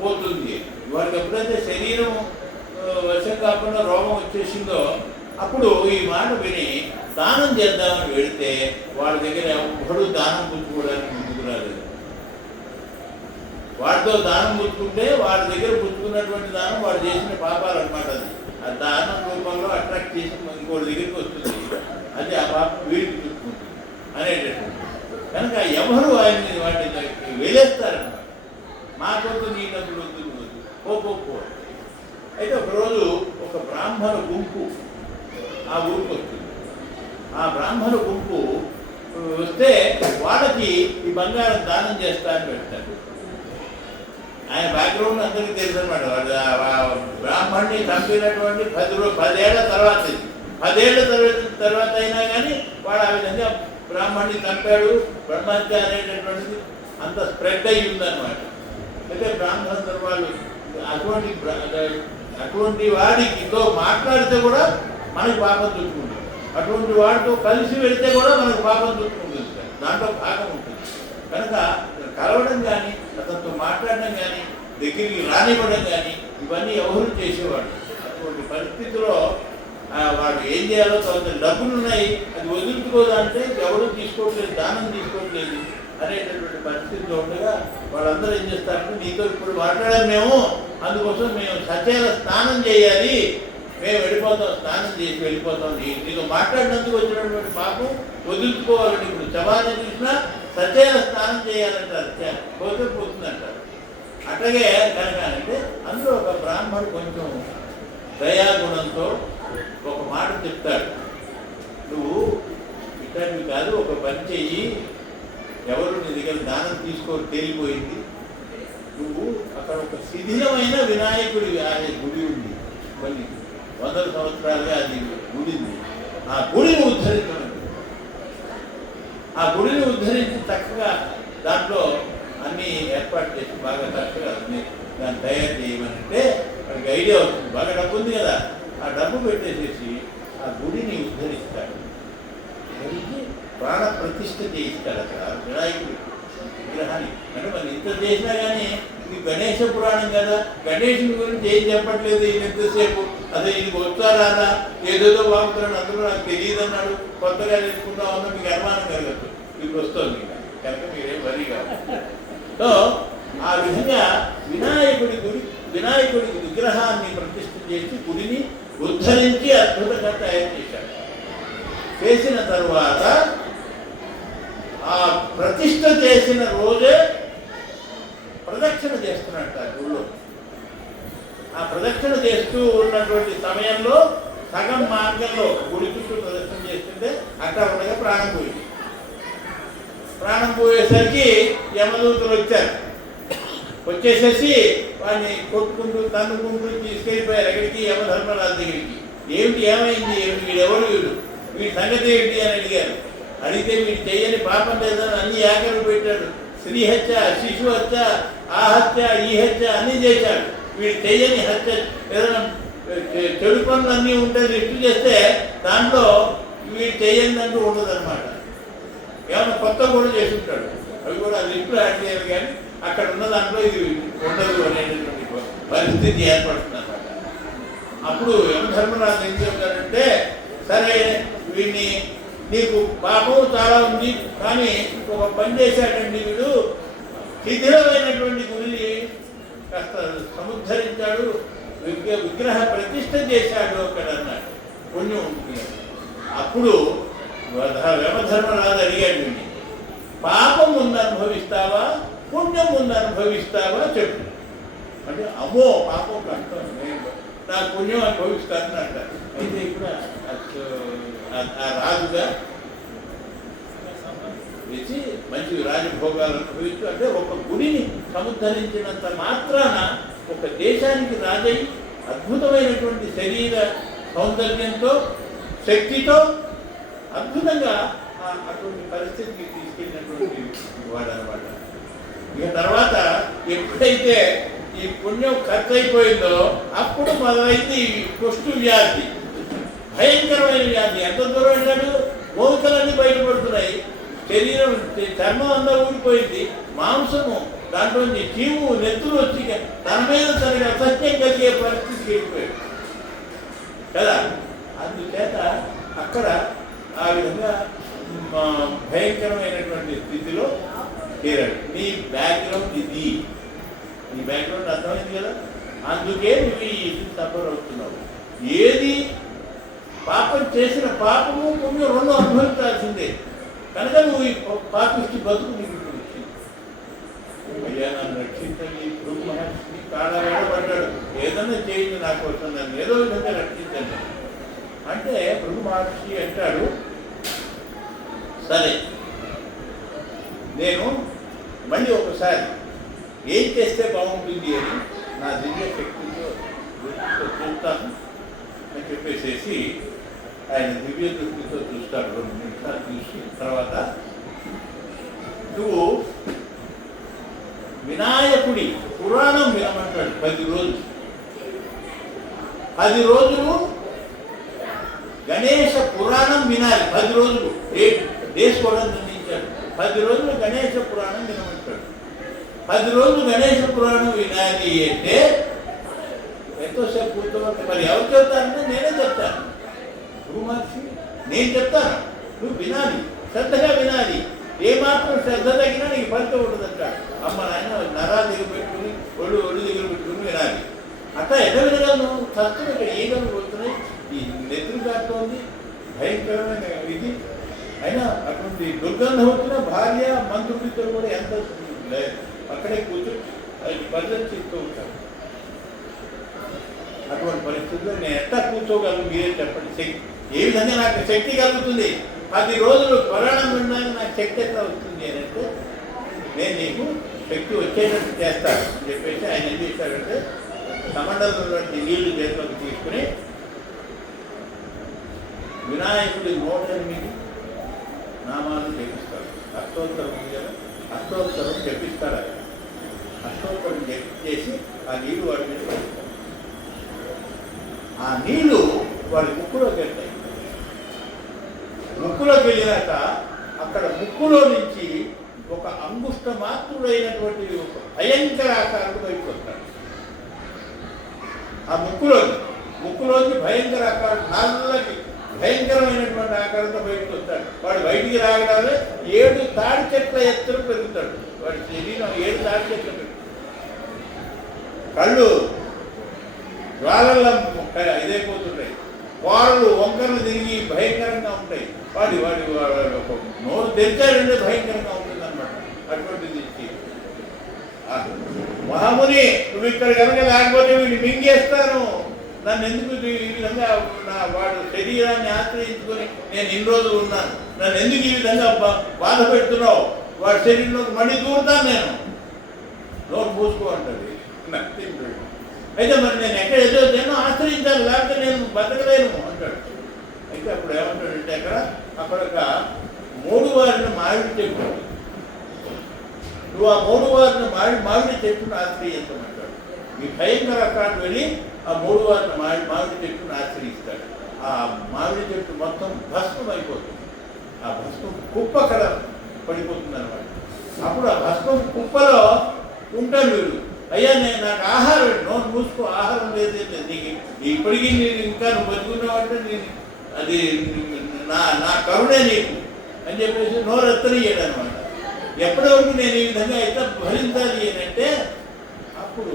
పోతుంది. వాడికి ఎప్పుడైతే శరీరం వశం కాకుండా రోగం వచ్చేసిందో అప్పుడు ఈ మాట విని దానం చేద్దామని వెళితే వాడి దగ్గర ఒకడు దానం పుచ్చుకోవడానికి ముందుకు రాలేదు. వాడితో దానం పుచ్చుకుంటే వాడి దగ్గర పుచ్చుకున్నటువంటి దానం వాడు చేసిన పాపాలు అనమాట. అది ఆ దానం రూపంలో అట్రాక్ట్ చేసి ఇంకోటి దగ్గరికి వస్తుంది. అది ఆ పాపం వీడికి పుచ్చుకుంటుంది అనేటటువంటి కనుక ఎవరు ఆయన్ని వాటిని వేలేస్తారన్నమాట. మా కొద్దు నీ డబ్బులు వద్దు పో. అయితే ఒకరోజు ఒక బ్రాహ్మణ గుంపు ఆ ఊరికి వస్తుంది. ఆ బ్రాహ్మణ గుంపు వస్తే వాళ్ళకి ఈ బంగారం దానం చేస్తా అని పెడతారు. ఆయన బ్యాక్గ్రౌండ్ అందరికీ తెలుసు అనమాట. వాడు బ్రాహ్మణ్ణి చంపినటువంటి 10 ఏళ్ల తర్వాత 10 ఏళ్ల తర్వాత అయినా కానీ వాడు ఆ విధంగా బ్రాహ్మణ్ణి చంపాడు. బ్రహ్మహత్య అనేటటువంటిది అంత స్ప్రెడ్ అయ్యి ఉందన్నమాట. అయితే బ్రాహ్మణ వాళ్ళు అటువంటి వాడితో మాట్లాడితే కూడా మనకు పాపం చుట్టుకుంటుంది. అటువంటి వాడితో కలిసి వెళితే కూడా మనకు పాపం చుట్టుకుంటుంది. దాంట్లో భాగం ఉంటుంది. కనుక కలవడం కానీ అతనితో మాట్లాడడం కానీ దగ్గరికి రానివ్వడం కానీ ఇవన్నీ ఎవరు చేసేవాడు. అటువంటి పరిస్థితిలో వాడు ఏం చేయాలో కొంత డబ్బులు ఉన్నాయి, అది వదులుకోదంటే ఎవరు తీసుకోవట్లేదు, దానం తీసుకోవట్లేదు అనేటటువంటి పరిస్థితిలో ఉండగా వాళ్ళందరూ ఏం చేస్తారంటే నీతో ఇప్పుడు మాట్లాడాలి మేము, అందుకోసం మేము సచేల స్నానం చేయాలి, మేము వెళ్ళిపోతాం, స్నానం చేసి వెళ్ళిపోతాం, నీతో మాట్లాడినందుకు వచ్చినటువంటి పాపం వదులుకోవాలని ఇప్పుడు చబాని చూసినా సచేల స్నానం చేయాలంటారు, పోతే పోతుందంటారు. అట్లాగే కనుక అంటే అందులో ఒక బ్రాహ్మణుడు కొంచెం దయాగుణంతో ఒక మాట చెప్తాడు, నువ్వు ఇట్లాంటివి కాదు, ఒక పని చెయ్యి, ఎవరు నీ దగ్గర దానం తీసుకొని తేలిపోయింది, నువ్వు అక్కడ ఒక శిథిలమైన వినాయకుడి గుడి ఉంది, కొన్ని 100 సంవత్సరాలుగా అది గుడింది, ఆ గుడిని ఉద్ధరించడం, ఆ గుడిని ఉద్ధరించి చక్కగా దాంట్లో అన్నీ ఏర్పాటు చేసి బాగా చక్కగా దాన్ని తయారు చేయమనంటే వాడికి ఐడియా వస్తుంది. బాగా డబ్బు ఉంది కదా, ఆ డబ్బు పెట్టేసేసి ఆ గుడిని ఉద్ధరిస్తాడు, ఉద్ధరించి ప్రాణ ప్రతిష్ఠ చేయిస్తాడు అక్కడ వినాయకుడి విగ్రహాన్ని. అంటే మనం ఇంత చేసినా కానీ ఇది గణేశ పురాణం కదా, గణేశుని గురించి ఏం చెప్పట్లేదు ఈయన ఎంతసేపు, అదే ఇది వచ్చారాదా ఏదేదో వాగుతున్నాడు, అందులో నాకు తెలియదు అన్నాడు, కొత్తగా నేర్చుకుంటా ఉన్నా మీకు అనుమానం కలగచ్చు, ఇప్పుడు వస్తుంది కనుక మీరేం వరి కాదు. సో ఆ విధంగా వినాయకుడి విగ్రహాన్ని ప్రతిష్ఠ చేసి గుడిని ఉద్ధరించి అద్భుతంగా తయారు చేశాడు. చేసిన తరువాత ఆ ప్రతిష్ఠ చేసిన రోజే ప్రదక్షిణ చేస్తున్నట్ట గుళ్ళో. ఆ ప్రదక్షిణ చేస్తూ ఉన్నటువంటి సమయంలో సగం మార్గంలో గుడి చుట్టూ ప్రదక్షిణ చేస్తుంటే అక్కడ ఉండగా ప్రాణం పోయింది. ప్రాణం పోయేసరికి యమదూతలు వచ్చారు. వచ్చేసేసి వాడిని కొట్టుకుంటూ తన్నుకుంటూ తీసుకెళ్ళిపోయారు. ఎక్కడికి? యమధర్మరాజు దగ్గరికి. ఏమైంది, వీడెవరు, వీడి సంగతి ఏంటి అని అడిగారు. అడిగితే వీడు చెయ్యని పాపం లేదని అన్ని యాగలు పెట్టాడు. స్త్రీ హత్య, శిశు హత్య, ఆ హత్య, ఈ హత్య అన్నీ చేశాడు. వీడు చెయ్యని హత్య ఏదైనా చెడు పనులు అన్నీ ఉంటే లిస్టు చేస్తే దాంట్లో వీడు చెయ్యనిదంటూ ఉండదు అనమాట. ఏమైనా కొత్త కూడా చేసి ఉంటాడు, అవి కూడా లిస్టులో యాడ్ చేయాలి, కానీ అక్కడ ఉన్న దాంట్లో ఇది ఉండదు అనేటటువంటి పరిస్థితి ఏర్పడుతుంది అనమాట. అప్పుడు యమధర్మరాజు ఏం చెప్తాడంటే, సరే వీడిని నీకు పాపం చాలా ఉంది, కానీ ఒక పని చేశాడండి వీడు, శిథిలమైనటువంటి గుడిని కాస్త సముద్ధరించాడు, విగ్రహ ప్రతిష్ఠ చేశాడు అక్కడ అన్నాడు, పుణ్యం ఉంటుంది. అప్పుడు యమధర్మరాజు అడిగాడు, పాపం ముందు అనుభవిస్తావా పుణ్యం ముందు అనుభవిస్తావా చెప్పు అంటే, అమ్మో పాపం కష్టం, నాకు పుణ్యం అనుభవిస్తానని అంటారు. అయితే ఇప్పుడు ఆ రాజుగా వేసి మంచి రాజభోగాలు అనుభవిస్తూ, అంటే ఒక గుడిని సముద్ధరించినంత మాత్రాన ఒక దేశానికి రాజై అద్భుతమైనటువంటి శరీర సౌందర్యంతో శక్తితో అద్భుతంగా అటువంటి పరిస్థితికి తీసుకెళ్ళినటువంటి వాడు అనమాట. ఇక తర్వాత ఎప్పుడైతే ఈ పుణ్యం ఖర్చు అయిపోయిందో అప్పుడు మొదలైంది కుష్టు వ్యాధి, భయంకరమైన వ్యాధి. ఎంత దూరం వెళ్ళాడు, మోకలన్నీ బయటపడుతున్నాయి, శరీరం చర్మం అంతా ఊడిపోయింది, మాంసము దాంట్లో జీవు నెత్తులు వచ్చి తన మీద తనకి అసహ్యం కలిగే పరిస్థితికి వెళ్ళిపోయాడు కదా. అందుచేత అక్కడ ఆ విధంగా భయంకరమైనటువంటి స్థితిలో చేరాడు. నీ బ్యాక్గ్రౌండ్ ఇది, నీ బ్యాక్గ్రౌండ్ అర్థమైంది కదా, అందుకే నువ్వు ఈ సఫర్ అవుతున్నావు. ఏది పాపం చేసిన పాపము పుణ్యం రెండు అనుభవించాల్సిందే కనుక నువ్వు ఈ పాపిష్టి బతుకు నీకు వచ్చింది. అయ్యా నన్ను రక్షించండి, భృగు మహర్షిని కాళ్ళ వేడబడ్డాడు, ఏదన్నా చేయండి నా కోసం, నన్ను ఏదో విధంగా రక్షించండి అంటే భృగు మహర్షి అంటాడు, సరే నేను మళ్ళీ ఒకసారి ఏం చేస్తే బాగుంటుంది అని నా దివ్య శక్తితో చూస్తాను అని చెప్పేసేసి ఆయన దివ్య దృష్టితో చూస్తాడు. 2 నిమిషాలు చూసి తర్వాత, నువ్వు వినాయకుడి పురాణం వినమంటాడు 10 రోజులు. 10 రోజులు గణేశ పురాణం వినాలి. 10 రోజులు డేస్ కూడా నిర్ణయించాడు. 10 రోజులు గణేశ పురాణం వినమంటాడు. 10 రోజులు గణేశ పురాణం వినాలి అంటే ఎంతోసేపు కూర్చోవాలి. మరి ఎవరు చెప్తారంటే నేనే చెప్తాను, భృగు మహర్షి నేను చెప్తాను, నువ్వు వినాలి, శ్రద్ధగా వినాలి. ఏమాత్రం శ్రద్ధ తగ్గినా నీకు ఫలితం ఉంటుందంటాడు. అమ్మ నాయన నరాలు దగ్గర పెట్టుకుని ఒళ్ళు దగ్గర పెట్టుకుని వినాలి. అట్లా ఎట్లా వినగలను, చస్తులు ఇక్కడ ఈగలు వస్తున్నాయి, ఈ నెత్తులు కాస్తుంది, భయంకరమైన ఇది అయినా అటువంటి దుర్గంధం వచ్చిన భార్య మంత్రుడితో కూడా ఎంత అక్కడే కూర్చొని పరిరక్షిస్తూ ఉంటారు. అటువంటి పరిస్థితుల్లో నేను ఎట్లా కూర్చోగలను మీరే చెప్పండి. శక్తి ఏ విధంగా నాకు శక్తి కలుగుతుంది, 10 రోజులు పురాణం వినడానికి నాకు శక్తి ఎట్లా వస్తుంది అని అంటే, నేను నీకు శక్తి వచ్చేటట్టు చేస్తాను అని చెప్పేసి ఆయన ఏం చేశాడంటే, కమండలంలో నీళ్లు చేతులకు తీసుకుని వినాయకుడి 108 నామాలు చెప్పిస్తాడు. అష్టోత్తరం అష్టోత్తరం చెప్పిస్తాడు. ఆయన అష్టోత్తరం చేసి ఆ నీళ్లు వాడి మీద పడుతాడు. ఆ నీళ్లు వాడి ముక్కులోకి వెళ్తాయి. ముక్కులోకి వెళ్ళినాక అక్కడ ముక్కులో నుంచి ఒక అంగుష్ట మాత్రుడైనటువంటి ఒక భయంకర ఆకారుడు బయటకు వస్తాడు. ఆ ముక్కులోకి భయంకర ఆకారం, నల్లకి భయంకరమైనటువంటి ఆకారంతో బయటకు వస్తాడు. వాడు బయటికి రాగడాలే 7 తాడి చెట్ల ఎత్తున పెరుగుతాడు. వాడి శరీరం 7 తాడి చెట్లు పెరుగుతాడు. కళ్ళు జ్వాలల్లో ఇదైపోతుంటాయి, వాళ్ళు వంకరలు తిరిగి భయంకరంగా ఉంటాయి. వాడి ఒక నోరు తెరిచాడంటే భయంకరంగా ఉంటుంది అనమాట. అటువంటిది మహాముని, నువ్వు ఇక్కడ కనుక లేకపోతే వీడిని మింగేస్తాను, నన్ను ఎందుకు ఈ విధంగా వాడు శరీరాన్ని ఆశ్రయించుకొని నేను ఇన్ని రోజులు ఉన్నాను, నన్ను ఎందుకు ఈ విధంగా బాధ పెడుతున్నావు, వాడి శరీరంలోకి మళ్ళీ దూరుతాను, నేను నోరు మూసుకో అంటది. అయితే మరి నేను ఎక్కడ నేను ఆశ్రయించాలి, లేకపోతే నేను బతకలేను అంటాడు. అయితే అప్పుడు ఏమంటాడంటే, అక్కడ ఒక 3 వారిన మామిడి చెట్టు, నువ్వు ఆ 3 వారిన మామిడి చెట్టును ఆశ్రయించమంటాడు. ఈ భయంకర అక్కడ వెళ్ళి ఆ 3 వారిన మామిడి చెట్టును ఆశ్రయిస్తాడు. ఆ మామిడి చెట్టు మొత్తం భస్మం అయిపోతుంది. ఆ భస్మం కుప్ప కడ పడిపోతుంది అనమాట. అప్పుడు ఆ భస్మం కుప్పలో ఉంటాడు వీడు. అయ్యా నాకు ఆహారం, నోరు మూసుకో, ఆహారం లేదు, నీకు ఇప్పటికీ నేను ఇంకా నువ్వు బతుకున్నావంటే నేను అది నా కరుణే నీకు అని చెప్పేసి నోరు ఎత్తనియ్యాడు అనమాట. ఎప్పటి వరకు నేను ఈ విధంగా ఎట్లా భరించాలి అని అంటే, అప్పుడు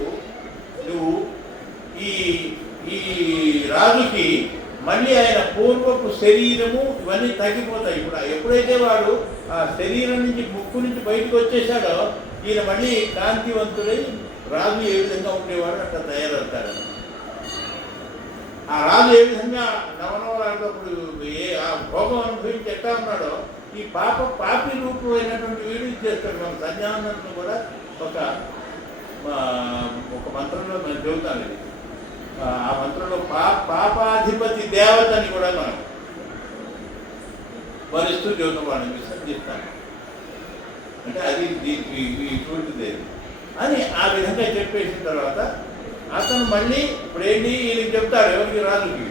రాజుకి మళ్ళీ ఆయన పూర్వపు శరీరము ఇవన్నీ తగ్గిపోతాయి. ఇప్పుడు ఎప్పుడైతే వాడు ఆ శరీరం నుంచి ముక్కు నుంచి బయటకు వచ్చేసాడో ఈయన మళ్ళీ కాంతివంతుడై రాజు ఏ విధంగా ఉండేవాడు అట్లా తయారవుతాడు. ఆ రాజు ఏ విధంగా నవనవరాడప్పుడు ఆ భోగం అనుభవించి ఎట్లా ఉన్నాడో ఈ పాపి రూపమైనటువంటి వీడు చేస్తాడు. మన సంధ్యానందం కూడా ఒక మంత్రంలో మనం చెబుతాం. ఇది ఆ మంత్రంలో పాపాధిపతి దేవతని కూడా మనం వరిస్తూ చెబుతాం, వాళ్ళని విసర్జిస్తాను. అంటే అది ఇటువంటిది అని ఆ విధంగా చెప్పేసిన తర్వాత అతను మళ్ళీ ఇప్పుడేంటి ఈయనకి చెప్తాడు, ఎవరికి? రాజుకి.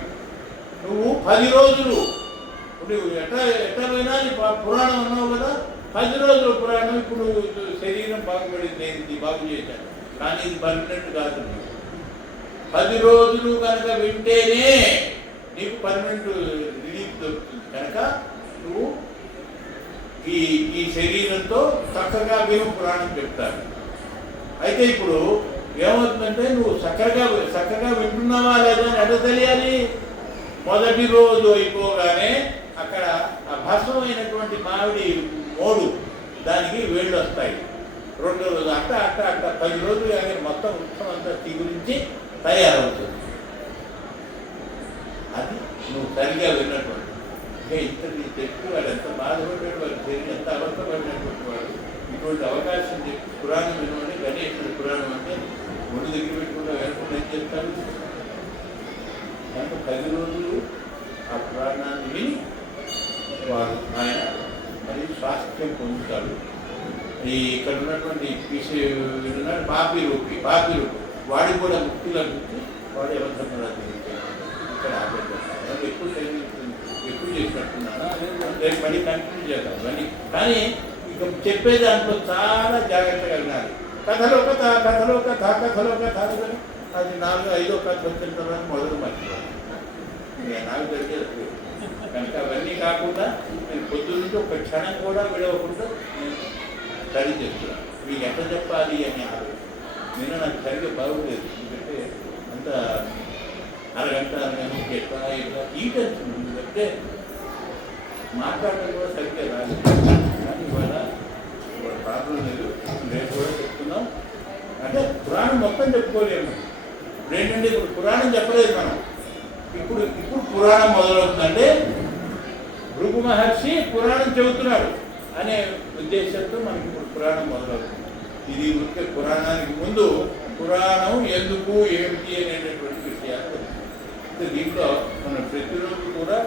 నువ్వు 10 రోజులు నువ్వు ఎట్లా పోయినా పురాణం అన్నావు కదా, 10 రోజుల పురాణం. ఇప్పుడు శరీరం బాగుపడింది, బాగు చేశాను, కానీ ఇది పర్మనెంట్ కాదు. 10 రోజులు కనుక వింటేనే నీకు పర్మనెంట్ రిలీఫ్ దొరుకుతుంది. కనుక నువ్వు ఈ శరీరంతో చక్కగా మేము పురాణం చెప్తారు. అయితే ఇప్పుడు ఏమవుతుందంటే నువ్వు చక్కగా వింటున్నావా లేదా అని ఎట్లా తెలియాలి? మొదటి రోజు అయిపోగానే అక్కడ ఆ భస్మమైనటువంటి మామిడి మోడు దానికి వేళ్ళు వస్తాయి. 2వ రోజు అట్ట 10 రోజులు కానీ మొత్తం వృక్షం అంతా చిగురించి తయారవుతుంది. అది నువ్వు సరిగా విన్నటువంటి ఇంతటి చెప్పి వాడు ఎంత బాధపడ్డాడు, వాడు తెలియని ఎంత అవస్థపడినటువంటి వాడు. ఇటువంటి అవకాశం చెప్పి పురాణం వినమని గణేశుడి పురాణం అంటే ఒళ్ళు దగ్గర పెట్టుకుంటా వెనకుండా ఏం చెప్తారు. కనుక 10 రోజులు ఆ పురాణాన్ని విని వారు ఆయన మరి స్వాస్థ్యం పొందుతాడు. ఇక్కడ ఉన్నటువంటి పాపి రూపి వాడికి కూడా ముక్తి లభించి వాడు ఎవరికన్నా ఇక్కడ ఆపేస్తారు. ఎక్కువ చేసినట్టున్నాను, రేపు మళ్ళీ కంటిన్యూ చేద్దాం ఇవన్నీ. కానీ ఇక చెప్పే దాంట్లో చాలా జాగ్రత్తగా వినాలి. కథలో కథ అది 4-5 కథ వచ్చిన తర్వాత మొదలు మర్చిపోవాలి. నాకు తెలియదు. కనుక అవన్నీ కాకుండా నేను పొద్దున్నే ఒక క్షణం కూడా విడవకుండా నేను స్టడీ చేస్తున్నాను. మీకు ఎట్లా చెప్పాలి అని ఆలోచన నేను నాకు సరిగ్గా బాగులేదు. ఎందుకంటే అంత అరగంట ఎట్లా ఈ టెన్షన్ ఎందుకంటే మాట్లాడడం కూడా సరిగ్గా రాలేదు. కానీ ఇవాళ ప్రాబ్లం లేదు, రేపు కూడా చెప్తున్నాం. అంటే పురాణం మొత్తం చెప్పుకోలేము. ఏంటంటే ఇప్పుడు పురాణం చెప్పలేదు మనం. ఇప్పుడు పురాణం మొదలవుతుందంటే భృగు మహర్షి పురాణం చెబుతున్నాడు అనే ఉద్దేశంతో మనకి ఇప్పుడు పురాణం మొదలవుతుంది. ఇది ఉంటే పురాణానికి ముందు పురాణం ఎందుకు ఏమిటి అనేటటువంటి విషయాలు. దీంట్లో మనం ప్రతిరోజు కూడా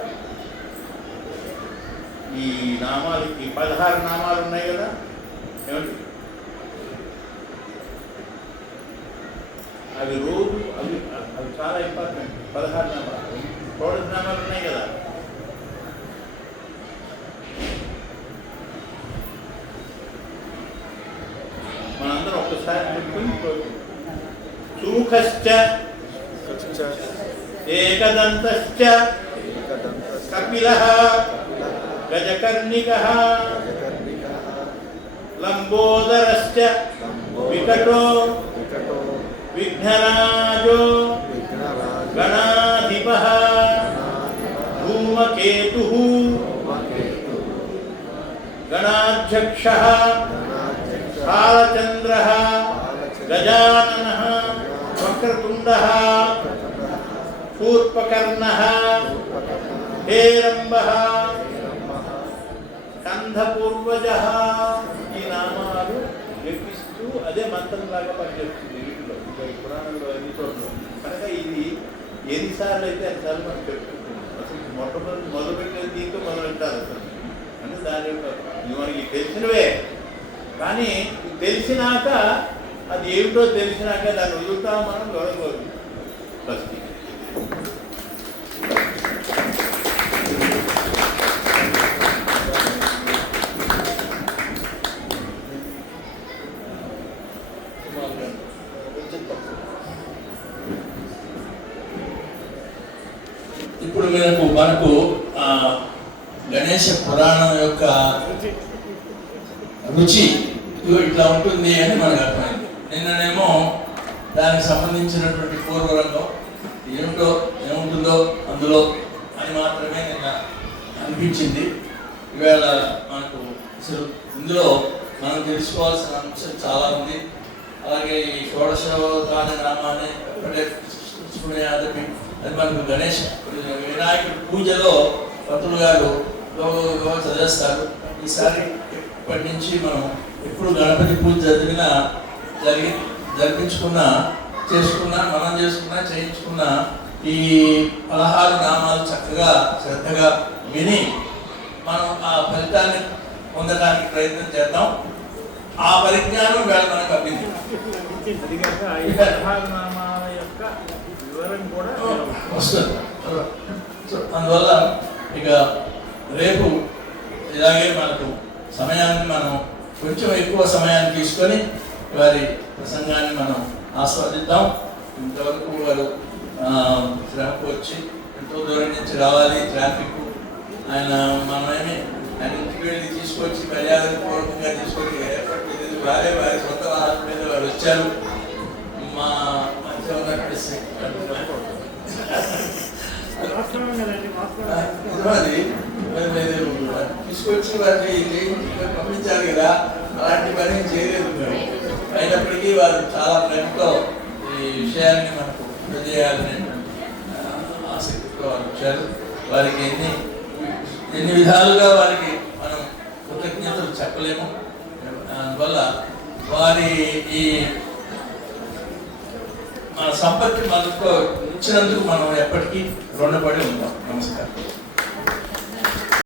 ఈ నామాలకి 16 నామాలు ఉన్నాయి కదా, ఏమిటి అవి రోజు అవి చాలా ఇంపార్టెంట్. 16 నామాలు, 16 నామాలు ఉన్నాయి కదా. మనందరం ఒక్కసారి చెప్పుకుని సుముఖశ్చ ఏకదంతశ్చ కపిలః గజకర్ణికః లంబోదరశ్చ వికటో విఘ్నరాజో గణాధిపః ధూమకేతుః గణాధ్యక్షః కాలచంద్రః గజాననః వక్రతుండః శూర్పకర్ణః హేరంబః కంధపూర్వజః. ఈ నామాలు లెక్కిస్తూ అదే మంత్రంలాగా పనిచేస్తుంది వీటిలో, ఈ పురాణంలో అన్ని చోట్ల. కనుక ఇది ఎన్నిసార్లు అయితే అన్నిసార్లు మనం చెప్పుకుంటున్నాం. అసలు మొదలుపెట్టిన దీంతో మొదలెట్టాలి అసలు. అంటే దాని యొక్క మనకి తెలిసినవే, కానీ తెలిసినాక అది ఏమిటో తెలిసినాక దాన్ని వదులుతాం మనం గొడవదు. ఫస్ట్ ఇప్పుడు మనకు గణేశ పురాణం యొక్క రుచి ఇట్లా ఉంటుంది అని మనకు అర్థమైంది. నిన్ననేమో దానికి సంబంధించినటువంటి పూర్వరంగం, ఏముంటుందో అందులో అని మాత్రమే నిన్న అనిపించింది. ఈవేళ మనకు అసలు ఇందులో మనం తెలుసుకోవాల్సిన అంశం చాలా ఉంది. అలాగే ఈ షోడశోత్థాన నామాన్ని అది మనకు గణేష్ వినాయకుడి పూజలో పంతులు గారు చదివేస్తారు. ఈసారి ఇప్పటి నుంచి మనం ఎప్పుడు గణపతి పూజ చేయించుకున్న ఈ 16 నామాలు చక్కగా శ్రద్ధగా విని మనం ఆ ఫలితాన్ని పొందడానికి ప్రయత్నం చేద్దాం. ఆ పరిజ్ఞానం వేళ మనకు అబ్బింది. వస్తుంది. అందువల్ల ఇక రేపు ఇలాగే మనకు సమయాన్ని మనం కొంచెం ఎక్కువ సమయాన్ని తీసుకొని వారి ప్రసంగాన్ని మనం ఆస్వాదిద్దాం. ఇంతవరకు వారు శ్రమకు వచ్చి ఎంతో దూరం నుంచి రావాలి, ట్రాఫిక్, మనమేమి ఆయన ఇంటికి వెళ్ళి తీసుకొచ్చి మర్యాద పూర్వకంగా తీసుకొచ్చి ఏర్పాటు చేయలేదు. వారి సొంత వాహనం మీద వారు వచ్చారు. మా మంచిగా ఉన్నటువంటి తీసుకొచ్చి వారిని పంపించారు కదా, అలాంటి పని చేయలేదు మేము. అయినప్పటికీ వారు చాలా ప్రేమతో ఈ విషయాన్ని మనకు తెలియజేయాలని ఆసక్తితో వారు వచ్చారు. వారికి ఎన్ని విధాలుగా వారికి మనం కృతజ్ఞతలు చెప్పలేము. అందువల్ల వారి ఈ మన సంపత్తి మనకు ఇచ్చినందుకు మనం ఎప్పటికీ రుణపడి ఉంటాం. నమస్కారం.